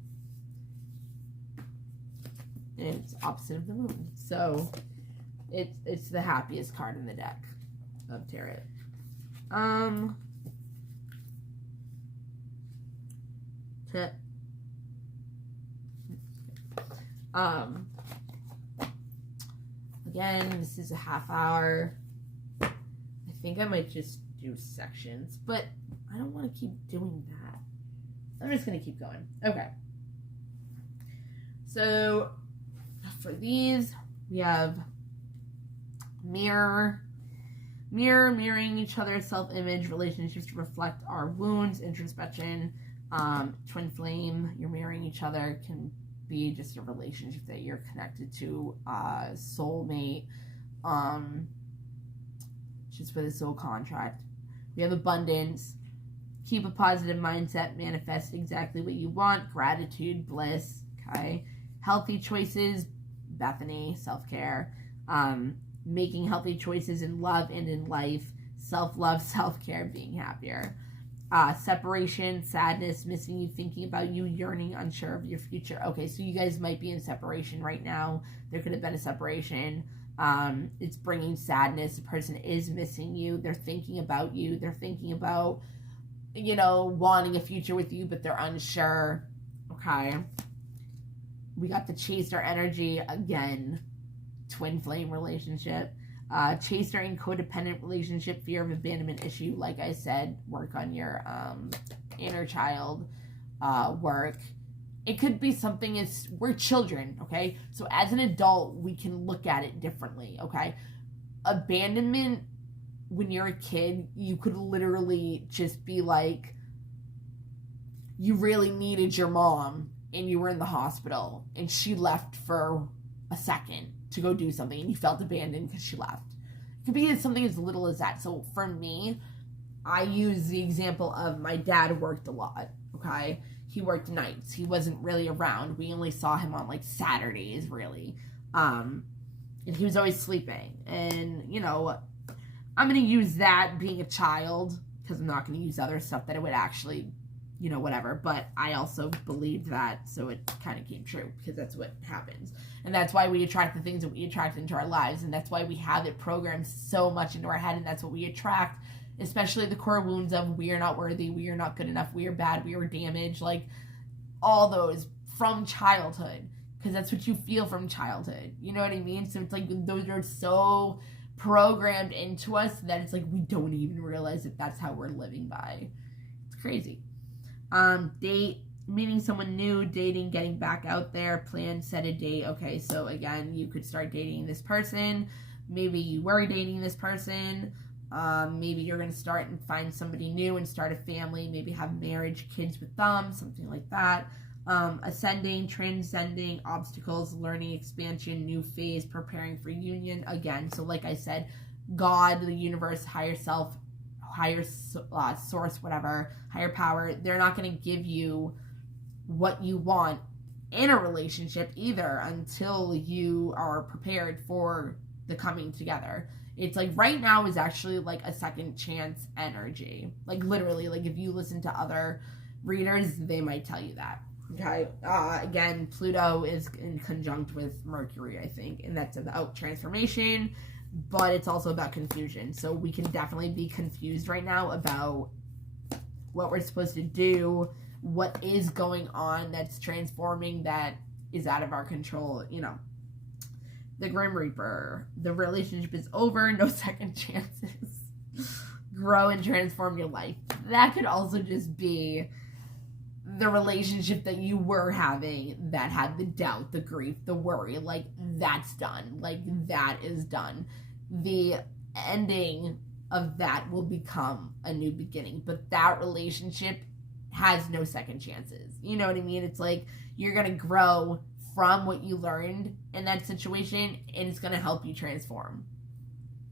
it's opposite of the moon. So it's the happiest card in the deck of Tarot. Again, this is a half hour. I think I might just do sections, but I don't want to keep doing that. I'm just going to keep going. Okay. So, for these, we have mirroring each other's self-image, relationships to reflect our wounds, introspection, twin flame, you're mirroring each other, can be just a relationship that you're connected to, soulmate, just for the soul contract. We have abundance, keep a positive mindset, manifest exactly what you want, gratitude, bliss, okay, healthy choices, Bethany, self-care, making healthy choices in love and in life, self-love, self-care, being happier. Separation, sadness, missing you, thinking about you, yearning, unsure of your future. Okay, so you guys might be in separation right now. There could have been a separation. It's bringing sadness. The person is missing you. They're thinking about you. They're thinking about, wanting a future with you, but they're unsure. Okay. We got the chaser energy again. Twin flame relationship. Chaser and codependent relationship, fear of abandonment issue. Like I said, work on your inner child work. It could be something as we're children, okay? So as an adult, we can look at it differently, okay? Abandonment, when you're a kid, you could literally just be like, you really needed your mom and you were in the hospital and she left for a second to go do something and you felt abandoned because she left. It could be something as little as that. So for me, I use the example of my dad worked a lot, okay? He worked nights. He wasn't really around. We only saw him on like Saturdays, really. And he was always sleeping. And, I'm going to use that being a child because I'm not going to use other stuff that it would actually, whatever. But I also believed that, so it kind of came true because that's what happens. And that's why we attract the things that we attract into our lives. And that's why we have it programmed so much into our head. And that's what we attract, especially the core wounds of we are not worthy, we are not good enough, we are bad, we are damaged. Like all those from childhood. Because that's what you feel from childhood. You know what I mean? So it's like those are so programmed into us that it's like we don't even realize that that's how we're living by. It's crazy. Date, meeting someone new, dating, getting back out there, plan, set a date. Okay, so again, you could start dating this person. Maybe you were dating this person. Maybe you're going to start and find somebody new and start a family. Maybe have marriage, kids with them, something like that. Ascending, transcending, obstacles, learning, expansion, new phase, preparing for union. Again, so like I said, God, the universe, higher self, higher source, whatever, higher power, they're not going to give you what you want in a relationship either until you are prepared for the coming together. It's like right now is actually like a second chance energy. Like literally, like if you listen to other readers, they might tell you that. Okay. Again, Pluto is in conjunct with Mercury, I think, and that's about transformation, but it's also about confusion. So we can definitely be confused right now about what we're supposed to do, what is going on that's transforming that is out of our control, The Grim Reaper. The relationship is over, no second chances. Grow and transform your life. That could also just be the relationship that you were having that had the doubt, the grief, the worry. Like, that's done. Like, that is done. The ending of that will become a new beginning. But that relationship has no second chances. You know what I mean? It's like you're going to grow from what you learned in that situation, and it's going to help you transform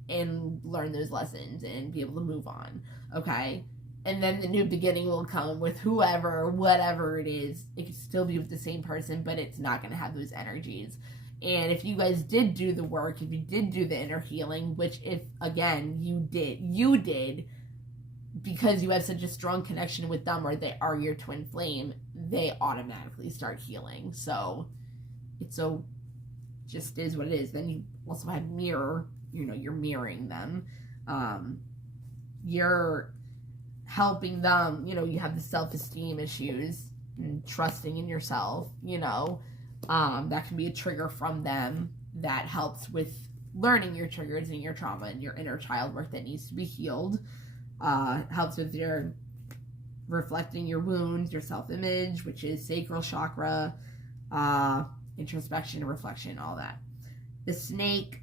and learn those lessons and be able to move on, okay? And then the new beginning will come with whoever, whatever it is. It could still be with the same person, but it's not going to have those energies. And if you guys did do the work, if you did do the inner healing, which if, again, you did, because you have such a strong connection with them or they are your twin flame, they automatically start healing. So it's so just is what it is. Then you also have mirror, you're mirroring them. You're helping them, you have the self-esteem issues and trusting in yourself, that can be a trigger from them that helps with learning your triggers and your trauma and your inner child work that needs to be healed. Helps with your reflecting your wounds, your self-image, which is sacral chakra, introspection and reflection, all that. The snake,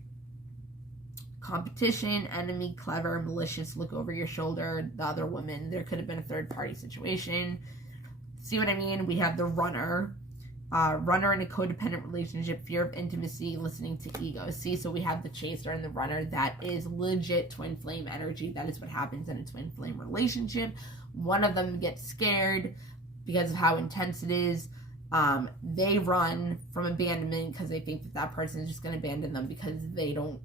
competition, enemy, clever, malicious, look over your shoulder, the other woman. There could have been a third party situation. See what I mean? We have the runner. Runner in a codependent relationship, fear of intimacy, listening to ego. See, so we have the chaser and the runner. That is legit twin flame energy. That is what happens in a twin flame relationship. One of them gets scared because of how intense it is. They run from abandonment because they think that person is just going to abandon them because they don't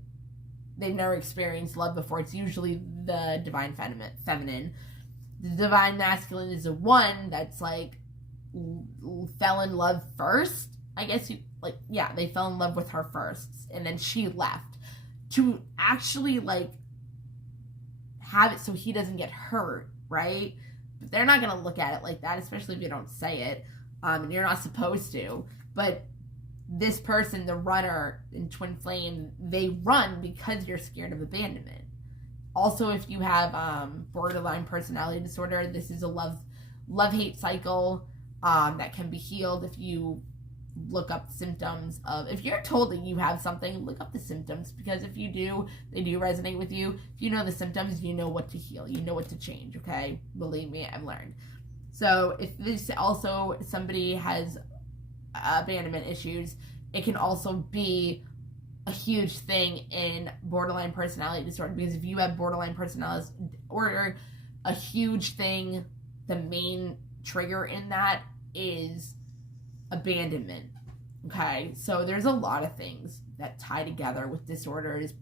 they've never experienced love before. It's usually the divine feminine. The divine masculine is the one that's like fell in love first. I guess they fell in love with her first, and then she left to actually like have it so he doesn't get hurt, right? But they're not gonna look at it like that, especially if you don't say it, and you're not supposed to. But this person, the runner in Twin Flame, they run because you're scared of abandonment. Also, if you have borderline personality disorder, this is a love-hate cycle that can be healed if you look up symptoms of, if you're told that you have something, look up the symptoms, because if you do, they do resonate with you. If you know the symptoms, you know what to heal, you know what to change, okay? Believe me, I've learned. So if this also, somebody has abandonment issues, it can also be a huge thing in borderline personality disorder, because if you have borderline personality disorder, a huge thing, the main trigger in that is abandonment. Okay, so there's a lot of things that tie together with disorders,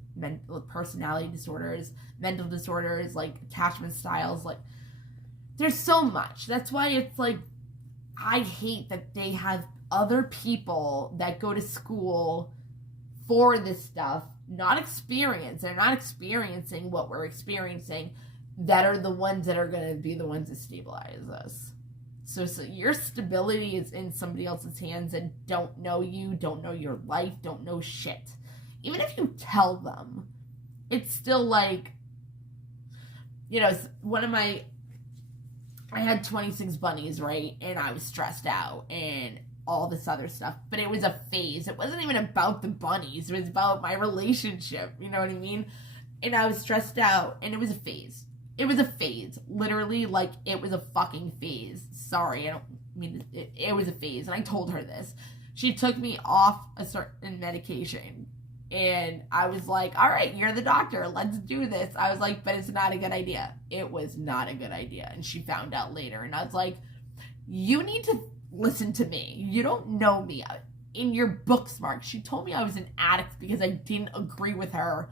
personality disorders, mental disorders, like attachment styles, like there's so much. That's why it's like, I hate that they have other people that go to school for this stuff, they're not experiencing what we're experiencing, that are the ones that are going to be the ones that stabilize us. So your stability is in somebody else's hands that don't know you, don't know your life, don't know shit. Even if you tell them, it's still like, I had 26 bunnies, right? And I was stressed out and all this other stuff. But it was a phase. It wasn't even about the bunnies. It was about my relationship. You know what I mean? And I was stressed out. And it was a phase. It was a phase. Literally, like, it was a fucking phase. Sorry, I don't mean it was a phase. And I told her this. She took me off a certain medication. And I was like, all right, you're the doctor. Let's do this. I was like, but it's not a good idea. It was not a good idea. And she found out later. And I was like, you need to listen to me. You don't know me. In your books, Mark, she told me I was an addict because I didn't agree with her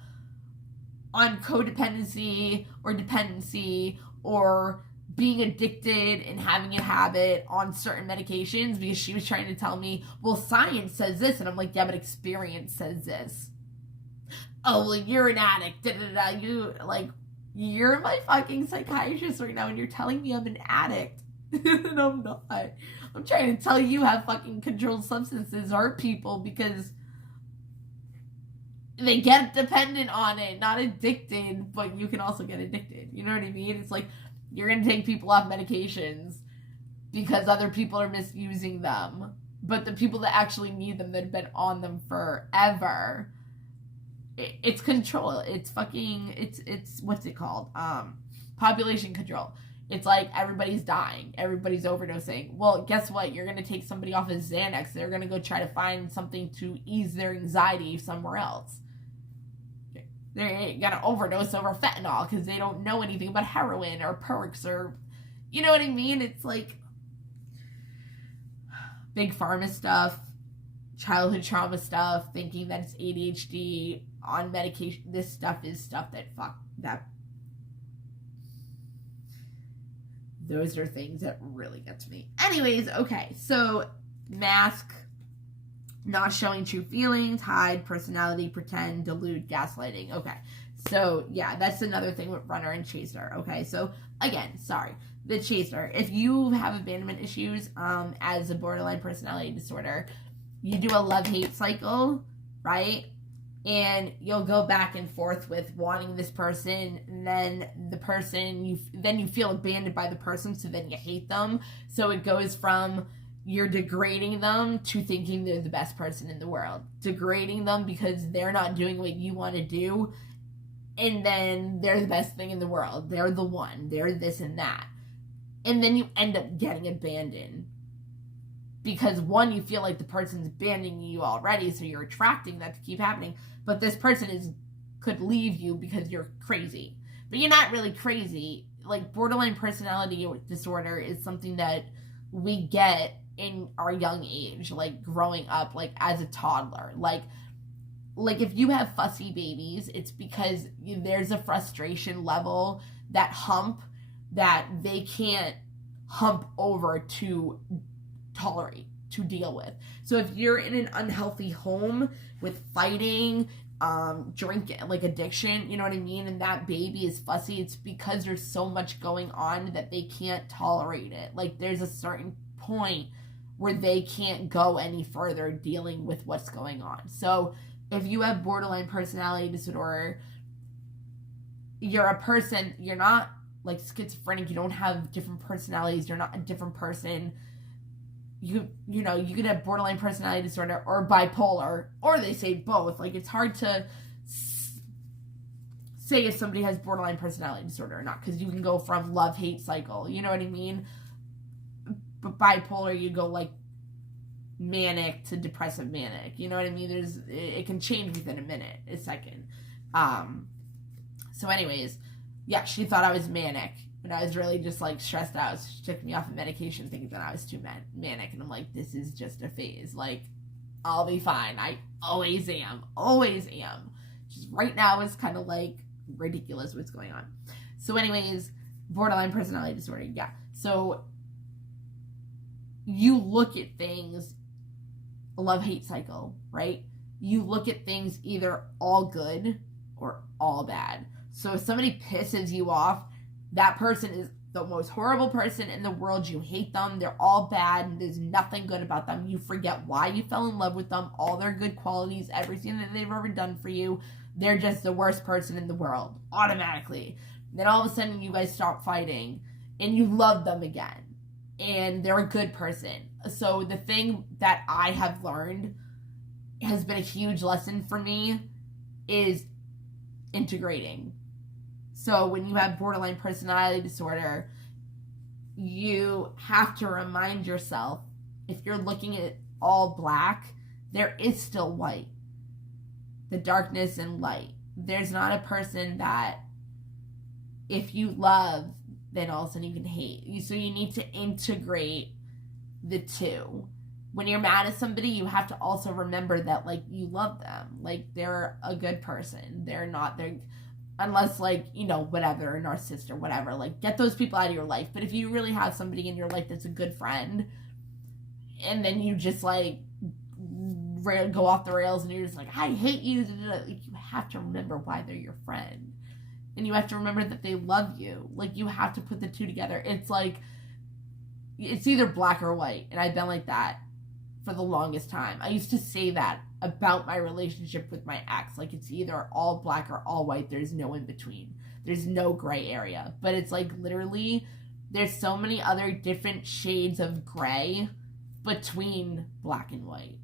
on codependency or dependency or being addicted and having a habit on certain medications, because she was trying to tell me, well, science says this. And I'm like, yeah, but experience says this. Oh, well, you're an addict. You're my fucking psychiatrist right now and you're telling me I'm an addict. And I'm not. I'm trying to tell you how fucking controlled substances hurt people, because they get dependent on it, not addicted, but you can also get addicted. You know what I mean? It's like, you're going to take people off medications because other people are misusing them. But the people that actually need them, that have been on them forever, it's control. It's fucking, it's what's it called? Population control. It's like everybody's dying. Everybody's overdosing. Well, guess what? You're going to take somebody off of Xanax. They're going to go try to find something to ease their anxiety somewhere else. They're going to overdose over fentanyl because they don't know anything about heroin or perks or, you know what I mean? It's like big pharma stuff, childhood trauma stuff, thinking that it's ADHD on medication. This stuff is stuff that those are things that really get to me. Anyways, okay, so mask, not showing true feelings, hide, personality, pretend, delude, gaslighting. Okay, so yeah, that's another thing with runner and chaser. Okay, so again, sorry, the chaser. If you have abandonment issues as a borderline personality disorder, you do a love-hate cycle, right? And you'll go back and forth with wanting this person, and then the person, you feel abandoned by the person, so then you hate them. So it goes from you're degrading them to thinking they're the best person in the world. Degrading them because they're not doing what you want to do, and then they're the best thing in the world. They're the one. They're this and that. And then you end up getting abandoned. Because one, you feel like the person's abandoning you already, so you're attracting that to keep happening. But this person could leave you because you're crazy. But you're not really crazy. Like, borderline personality disorder is something that we get in our young age, like growing up, like as a toddler. Like, like if you have fussy babies, it's because there's a frustration level, that hump that they can't hump over to tolerate, to deal with. So if you're in an unhealthy home with fighting, drink, like addiction, you know what I mean, and that baby is fussy, it's because there's so much going on that they can't tolerate it. Like there's a certain point where they can't go any further dealing with what's going on. So if you have borderline personality disorder, you're a person, you're not like schizophrenic, you don't have different personalities, you're not a different person. You know, you could have borderline personality disorder or bipolar, or they say both. Like, it's hard to say if somebody has borderline personality disorder or not, because you can go from love-hate cycle, you know what I mean? But bipolar, you go like manic to depressive manic, you know what I mean? It can change within a second. So anyways, yeah, she thought I was manic, and I was really just like stressed out. So she took me off of medication thinking that I was too manic, and I'm like, this is just a phase. Like, I'll be fine. I always am. Just right now is kind of like ridiculous what's going on. So anyways, borderline personality disorder, yeah. So you look at things, a love-hate cycle, right? You look at things either all good or all bad. So if somebody pisses you off, that person is the most horrible person in the world. You hate them. They're all bad, and there's nothing good about them. You forget why you fell in love with them, all their good qualities, everything that they've ever done for you. They're just the worst person in the world, automatically. Then all of a sudden, you guys stop fighting, and you love them again, and they're a good person. So the thing that I have learned has been a huge lesson for me is integrating. So when you have borderline personality disorder, you have to remind yourself, if you're looking at all black, there is still white. The darkness and light. There's not a person that if you love, then all of a sudden you can hate. So you need to integrate the two. When you're mad at somebody, you have to also remember that, like, you love them. Like, they're a good person. Unless, like, you know, whatever, a narcissist or whatever, like, get those people out of your life. But if you really have somebody in your life that's a good friend, and then you just, like, go off the rails and you're just like, I hate you, like, you have to remember why they're your friend. And you have to remember that they love you. Like, you have to put the two together. It's like, it's either black or white. And I've been like that for the longest time. I used to say that about my relationship with my ex. Like, it's either all black or all white. There's no in between. There's no gray area. But it's like, literally, there's so many other different shades of gray between black and white.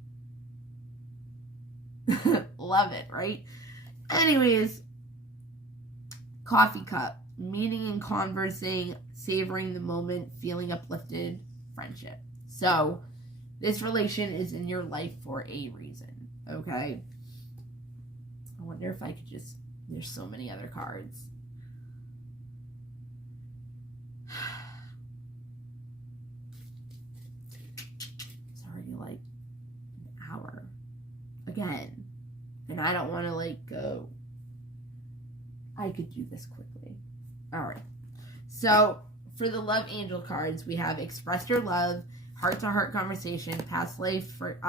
Love it, right? Anyways, coffee cup. Meeting and conversing, savoring the moment, feeling uplifted, friendship. So, this relation is in your life for a reason, okay? I wonder if I could just... There's so many other cards. It's already like an hour. Again. And I don't want to, like, go. I could do this quickly. Alright. So, for the love angel cards, we have express your love, heart-to-heart conversation, past life for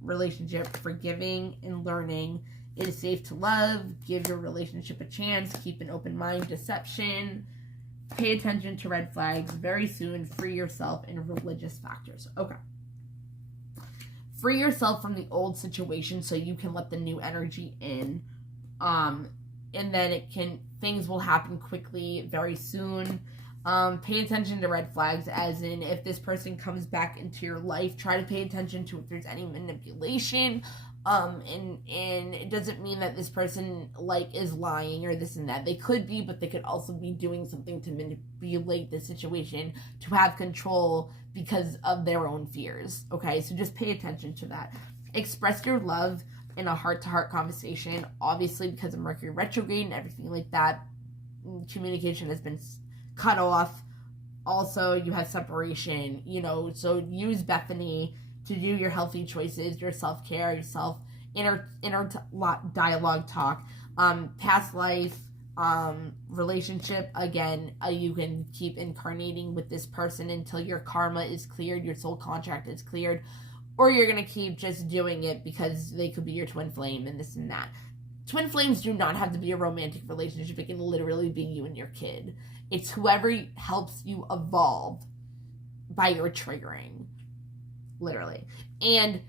relationship, forgiving and learning. It is safe to love. Give your relationship a chance. Keep an open mind. Deception. Pay attention to red flags. Very soon, free yourself, and religious factors. Okay. Free yourself from the old situation so you can let the new energy in. And then things will happen quickly, very soon. Pay attention to red flags, as in, if this person comes back into your life, try to pay attention to if there's any manipulation. And it doesn't mean that this person, like, is lying or this and that. They could be, but they could also be doing something to manipulate the situation, to have control because of their own fears. Okay, so just pay attention to that. Express your love in a heart-to-heart conversation. Obviously, because of Mercury retrograde and everything like that, communication has been cut off. Also, you have separation, you know, so use Bethany to do your healthy choices, your self-care, your dialogue talk. Past life, relationship, again, you can keep incarnating with this person until your karma is cleared, your soul contract is cleared, or you're gonna keep just doing it because they could be your twin flame and this and that. Twin flames do not have to be a romantic relationship. It can literally be you and your kid. It's whoever helps you evolve by your triggering, literally. And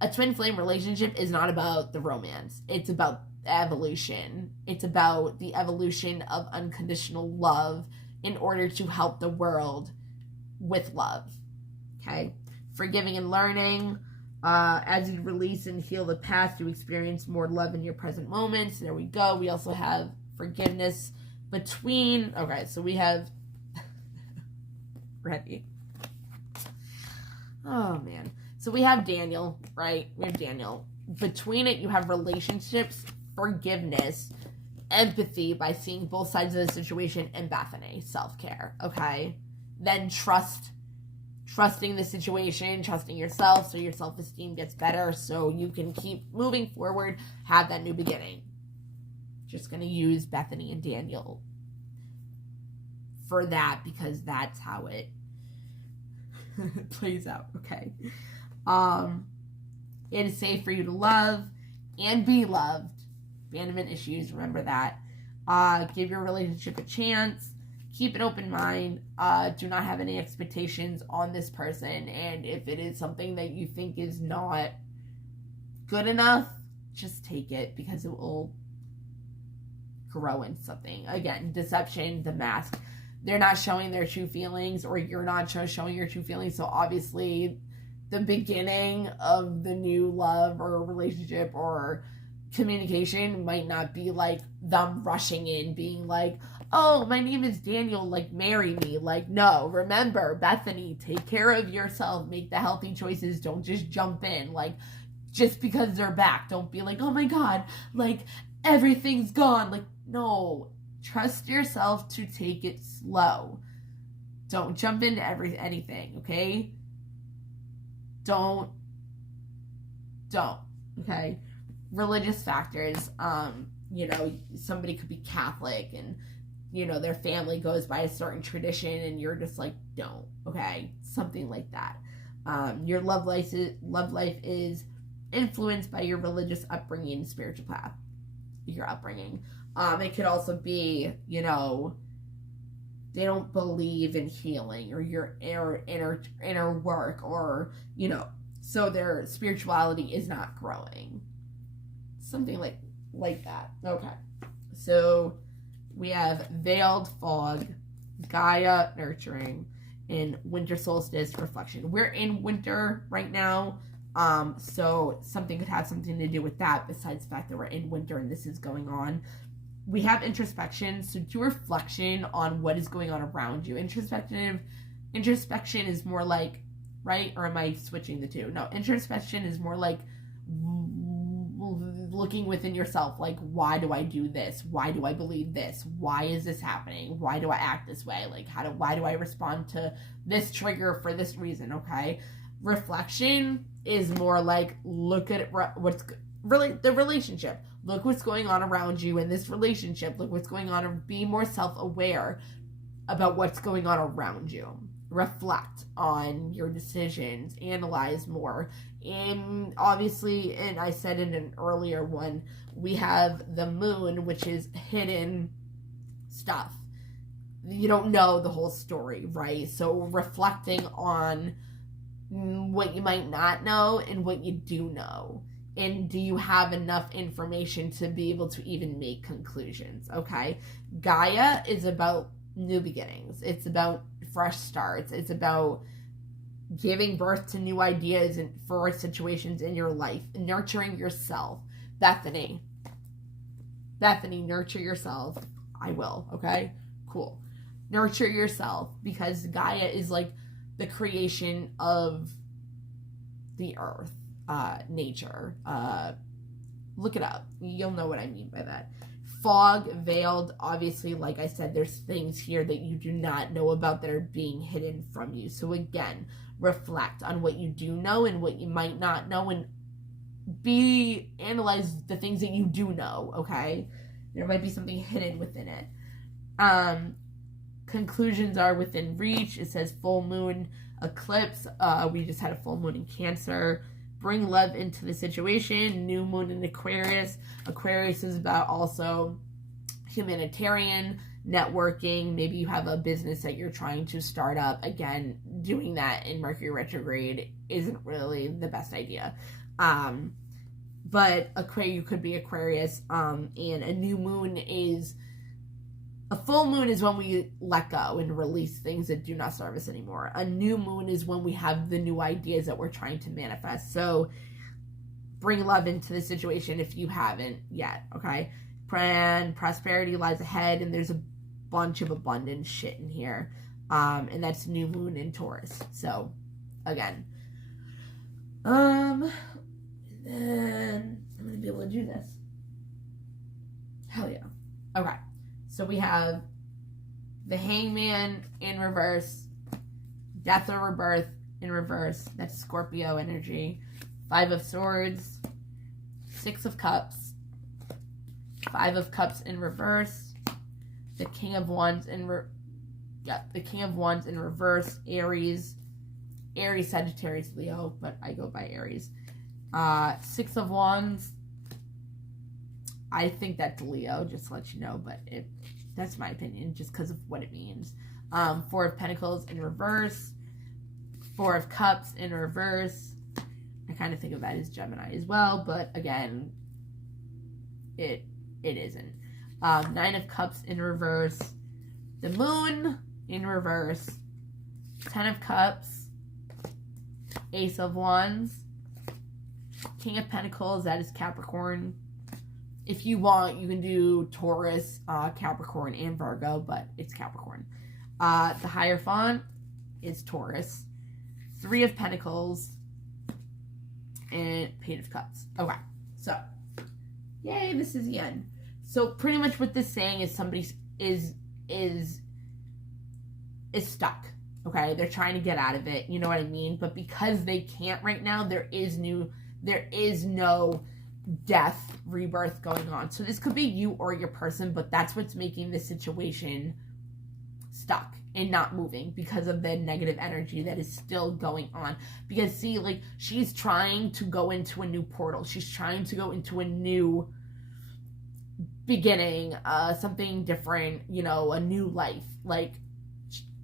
a twin flame relationship is not about the romance. It's about evolution. It's about the evolution of unconditional love in order to help the world with love. Okay? Forgiving and learning. As you release and heal the past, you experience more love in your present moments. There we go. We also have forgiveness between. Okay, so we have. Ready. Oh, man. So we have Daniel, right? We have Daniel. Between it, you have relationships, forgiveness, empathy by seeing both sides of the situation, and Bethany, self-care, okay? Then trusting the situation, trusting yourself so your self-esteem gets better so you can keep moving forward, have that new beginning. Just going to use Bethany and Daniel for that because that's how it plays out, okay? It is safe for you to love and be loved. Abandonment issues, remember that. Give your relationship a chance. Keep an open mind. Do not have any expectations on this person. And if it is something that you think is not good enough, just take it because it will grow into something. Again, deception, the mask. They're not showing their true feelings, or you're not showing your true feelings. So obviously, the beginning of the new love or relationship or communication might not be like them rushing in, being like, oh, my name is Daniel, like, marry me. Like, no, remember, Bethany, take care of yourself, make the healthy choices, don't just jump in, like, just because they're back, don't be like, oh my god, like, everything's gone, like, no, trust yourself to take it slow, don't jump into anything, okay, don't, okay. Religious factors, somebody could be Catholic and, their family goes by a certain tradition and you're just like, don't, okay? Something like that. Your love life is influenced by your religious upbringing and spiritual path, your upbringing. It could also be, they don't believe in healing or your inner work or, so their spirituality is not growing. Something like that. Okay. So we have veiled fog, Gaia nurturing, and winter solstice reflection. We're in winter right now. So something could have something to do with that besides the fact that we're in winter and this is going on. We have introspection. So do reflection on what is going on around you. Introspection is more like, right? Or am I switching the two? No, introspection is more like looking within yourself, like, why do I do this? Why do I believe this? Why is this happening? Why do I act this way? Like, why do I respond to this trigger for this reason? Okay. Reflection is more like, look at what's really the relationship. Look what's going on around you in this relationship. Look what's going on, and be more self-aware about what's going on around you. Reflect on your decisions, analyze more. And obviously, and I said in an earlier one, we have the moon, which is hidden stuff. You don't know the whole story, right? So reflecting on what you might not know and what you do know. And do you have enough information to be able to even make conclusions, okay? Gaia is about new beginnings. It's about fresh starts. It's about giving birth to new ideas and for situations in your life, nurturing yourself. Bethany, nurture yourself. I will, okay? Cool. Nurture yourself, because Gaia is like the creation of the earth, nature. Look it up. You'll know what I mean by that. Fog, veiled, obviously, like I said, there's things here that you do not know about that are being hidden from you. So again, reflect on what you do know and what you might not know, and analyze the things that you do know, okay? There might be something hidden within it. Conclusions are within reach. It says full moon eclipse. We just had a full moon in Cancer. Bring love into the situation. New moon in Aquarius. Aquarius is about also humanitarian, networking. Maybe you have a business that you're trying to start up. Again, doing that in Mercury retrograde isn't really the best idea. But you could be Aquarius, and a new moon is, a full moon is when we let go and release things that do not serve us anymore. A new moon is when we have the new ideas that we're trying to manifest. So bring love into the situation if you haven't yet, okay? Prosperity lies ahead, and there's a bunch of abundant shit in here. And that's new moon in Taurus. So, again. Then I'm going to be able to do this. Hell yeah. Okay. So we have the Hangman in reverse, Death or Rebirth in reverse. That's Scorpio energy. 5 of Swords, 6 of Cups, 5 of Cups in reverse, the King of Wands in reverse. Aries, Sagittarius, Leo, but I go by Aries. 6 of Wands. I think that's Leo, just to let you know, but that's my opinion, just because of what it means. 4 of Pentacles in reverse. 4 of Cups in reverse. I kind of think of that as Gemini as well, but again, it isn't. 9 of Cups in reverse. The Moon in reverse. 10 of Cups. Ace of Wands. King of Pentacles, that is Capricorn. If you want, you can do Taurus, Capricorn, and Virgo, but it's Capricorn. The Hierophant is Taurus. 3 of Pentacles. And Page of Cups. Okay, so, yay, this is the end. So, pretty much what this is saying is somebody is stuck. Okay, they're trying to get out of it, you know what I mean? But because they can't right now, there is no death, rebirth going on. So this could be you or your person, but that's what's making this situation stuck and not moving, because of the negative energy that is still going on. Because see, like, she's trying to go into a new portal. She's trying to go into a new beginning, something different, you know, a new life. Like,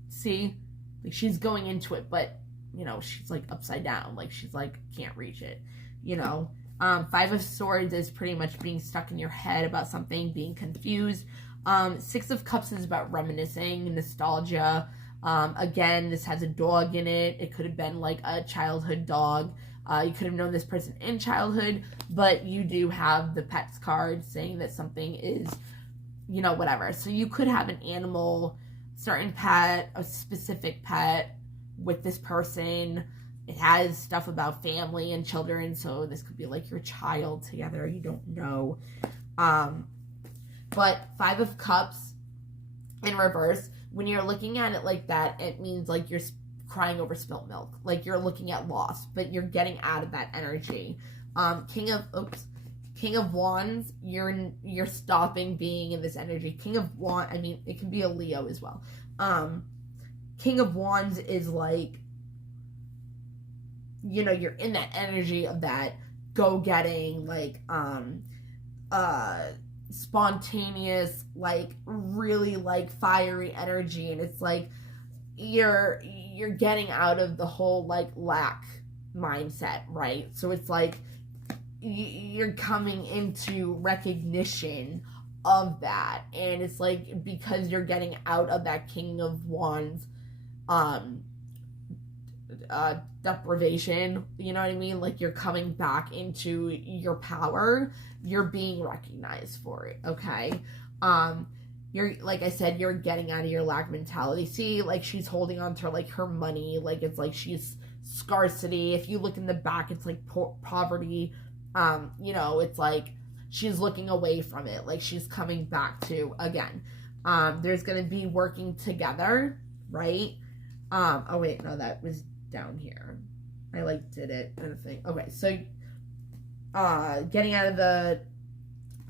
see, like, she's going into it, but, you know, she's like upside down. Like, she's like, can't reach it, you know. 5 of Swords is pretty much being stuck in your head about something, being confused. 6 of Cups is about reminiscing, nostalgia. Again, this has a dog in it. It could have been like a childhood dog. You could have known this person in childhood, but you do have the pets card saying that something is, you know, whatever. So you could have an animal, certain pet, a specific pet with this person. It has stuff about family and children, so this could be like your child together. You don't know. But 5 of Cups in reverse, when you're looking at it like that, it means like you're crying over spilt milk. Like, you're looking at loss, but you're getting out of that energy. King of Wands, you're stopping being in this energy. King of Wands, I mean, it can be a Leo as well. King of Wands is like, you know, you're in that energy of that go-getting, like, spontaneous, like, really, like, fiery energy, and it's like you're getting out of the whole, like, lack mindset, right? So it's like you're coming into recognition of that, and it's like, because you're getting out of that King of Wands deprivation, you know what I mean? Like, you're coming back into your power, you're being recognized for it, okay? You're, like I said, you're getting out of your lack mentality. See, like, she's holding on to, like, her money, like, it's like she's scarcity. If you look in the back, it's like poverty. You know, it's like she's looking away from it, like she's coming back to, again, there's gonna be working together, right? Oh wait, no, that was down here. I like did it kind of thing. Okay, so getting out of the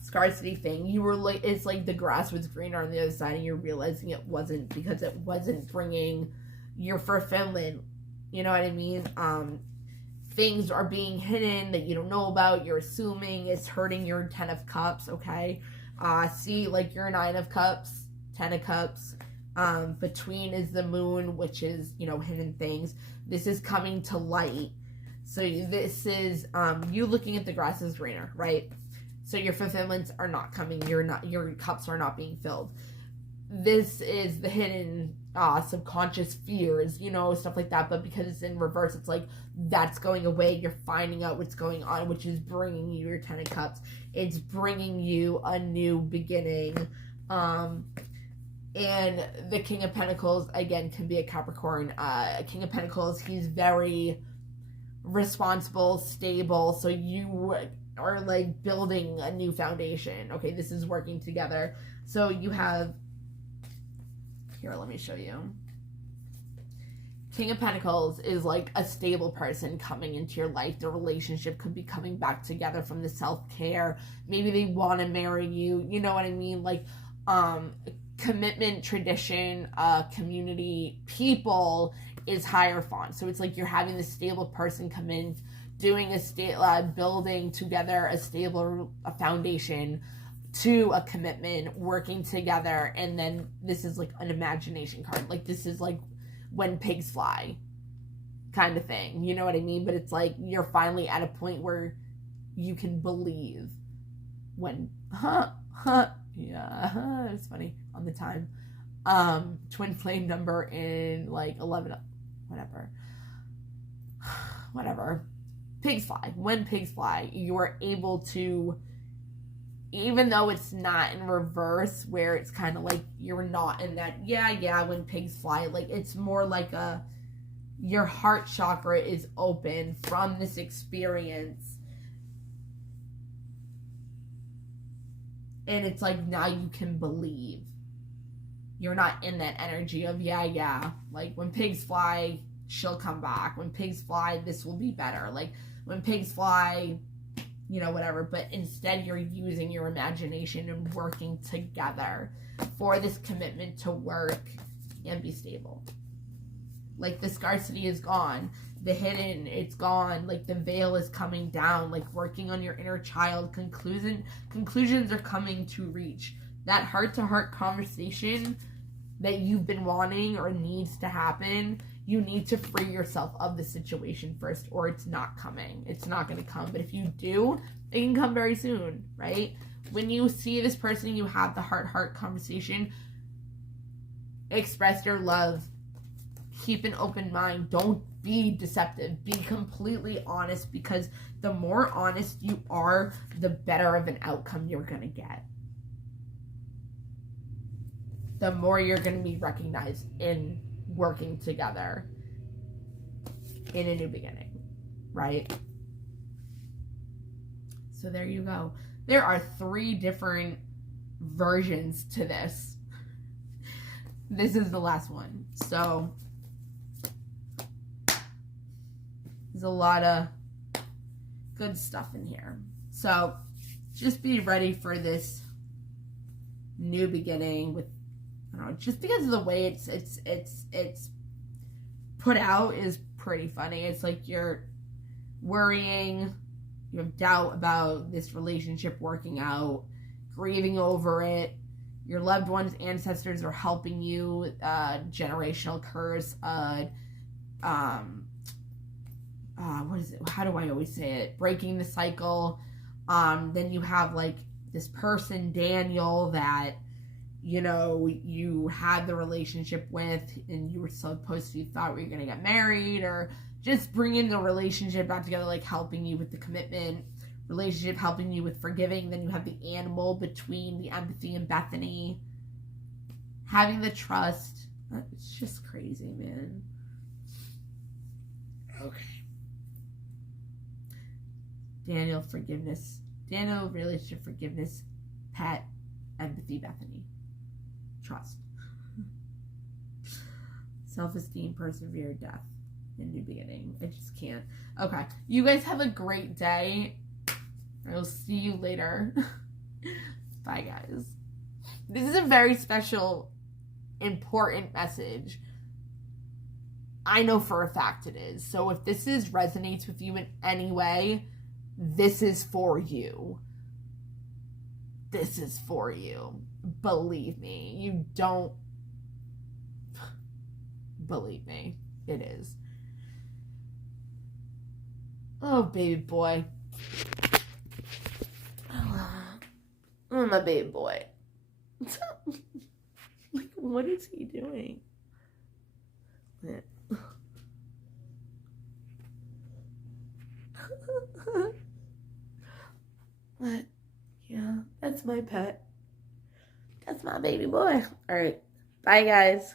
scarcity thing, you were like, it's like the grass was greener on the other side, and you're realizing it wasn't, because it wasn't bringing your fulfillment. You know what I mean? Things are being hidden that you don't know about. You're assuming it's hurting your 10 of cups. Okay. See, like your 9 of cups, 10 of cups. Between is the moon, which is, hidden things. This is coming to light. So this is you looking at the grass is greener, right? So your fulfillments are not coming. Your cups are not being filled. This is the hidden subconscious fears, stuff like that. But because it's in reverse, it's like that's going away. You're finding out what's going on, which is bringing you your 10 of cups. It's bringing you a new beginning. And the King of Pentacles, again, can be a Capricorn. King of Pentacles, he's very responsible, stable. So you are like building a new foundation. Okay, this is working together. So you have, here, let me show you. King of Pentacles is like a stable person coming into your life. The relationship could be coming back together from the self-care. Maybe they want to marry you. You know what I mean? Like, commitment, tradition, community, people is Hierophant. So it's like you're having this stable person come in, doing building together a stable foundation to a commitment, working together. And then this is like an imagination card. Like this is like when pigs fly kind of thing. You know what I mean? But it's like you're finally at a point where you can believe when, yeah, it's funny on the time. Twin flame number in like 11, whatever. Pigs fly. When pigs fly, you are able to, even though it's not in reverse where it's kind of like you're not in that, when pigs fly, like it's more like your heart chakra is open from this experience. And it's like now you can believe. You're not in that energy of, like when pigs fly, she'll come back. When pigs fly, this will be better. Like when pigs fly, whatever. But instead, you're using your imagination and working together for this commitment to work and be stable. Like the scarcity is gone. The hidden, it's gone. Like the veil is coming down. Like working on your inner child. Conclusions are coming to reach. That heart-to-heart conversation that you've been wanting or needs to happen, you need to free yourself of the situation first, or it's not coming. It's not going to come. But if you do, it can come very soon, right? When you see this person, you have the heart-to-heart conversation. Express your love. Keep an open mind. Don't be deceptive. Be completely honest, because the more honest you are, the better of an outcome you're going to get. The more you're going to be recognized in working together in a new beginning, right? So there you go. There are 3 different versions to this. This is the last one. So there's a lot of good stuff in here. So just be ready for this new beginning with, I don't know, just because of the way it's put out is pretty funny. It's like you're worrying, you have doubt about this relationship working out, grieving over it. Your loved ones, ancestors are helping you. Generational curse. What is it? How do I always say it? Breaking the cycle. Then you have like this person, Daniel, that you had the relationship with, and you were supposed to, you thought we were going to get married, or just bringing the relationship back together, like helping you with the commitment, relationship helping you with forgiving. Then you have the animal between the empathy and Bethany, having the trust. It's just crazy, man. Okay. Daniel, forgiveness. Daniel, relationship, forgiveness, pet, empathy, Bethany. Trust. Self-esteem, persevere, death, and new beginning. I just can't. Okay. You guys have a great day. I'll see you later. Bye, guys. This is a very special, important message. I know for a fact it is. So if this resonates with you in any way, this is for you. This is for you. Believe me. You don't... Believe me. It is. Oh, baby boy. Oh, my baby boy. Like, what is he doing? Yeah. But, yeah, that's my pet. That's my baby boy. All right. Bye, guys.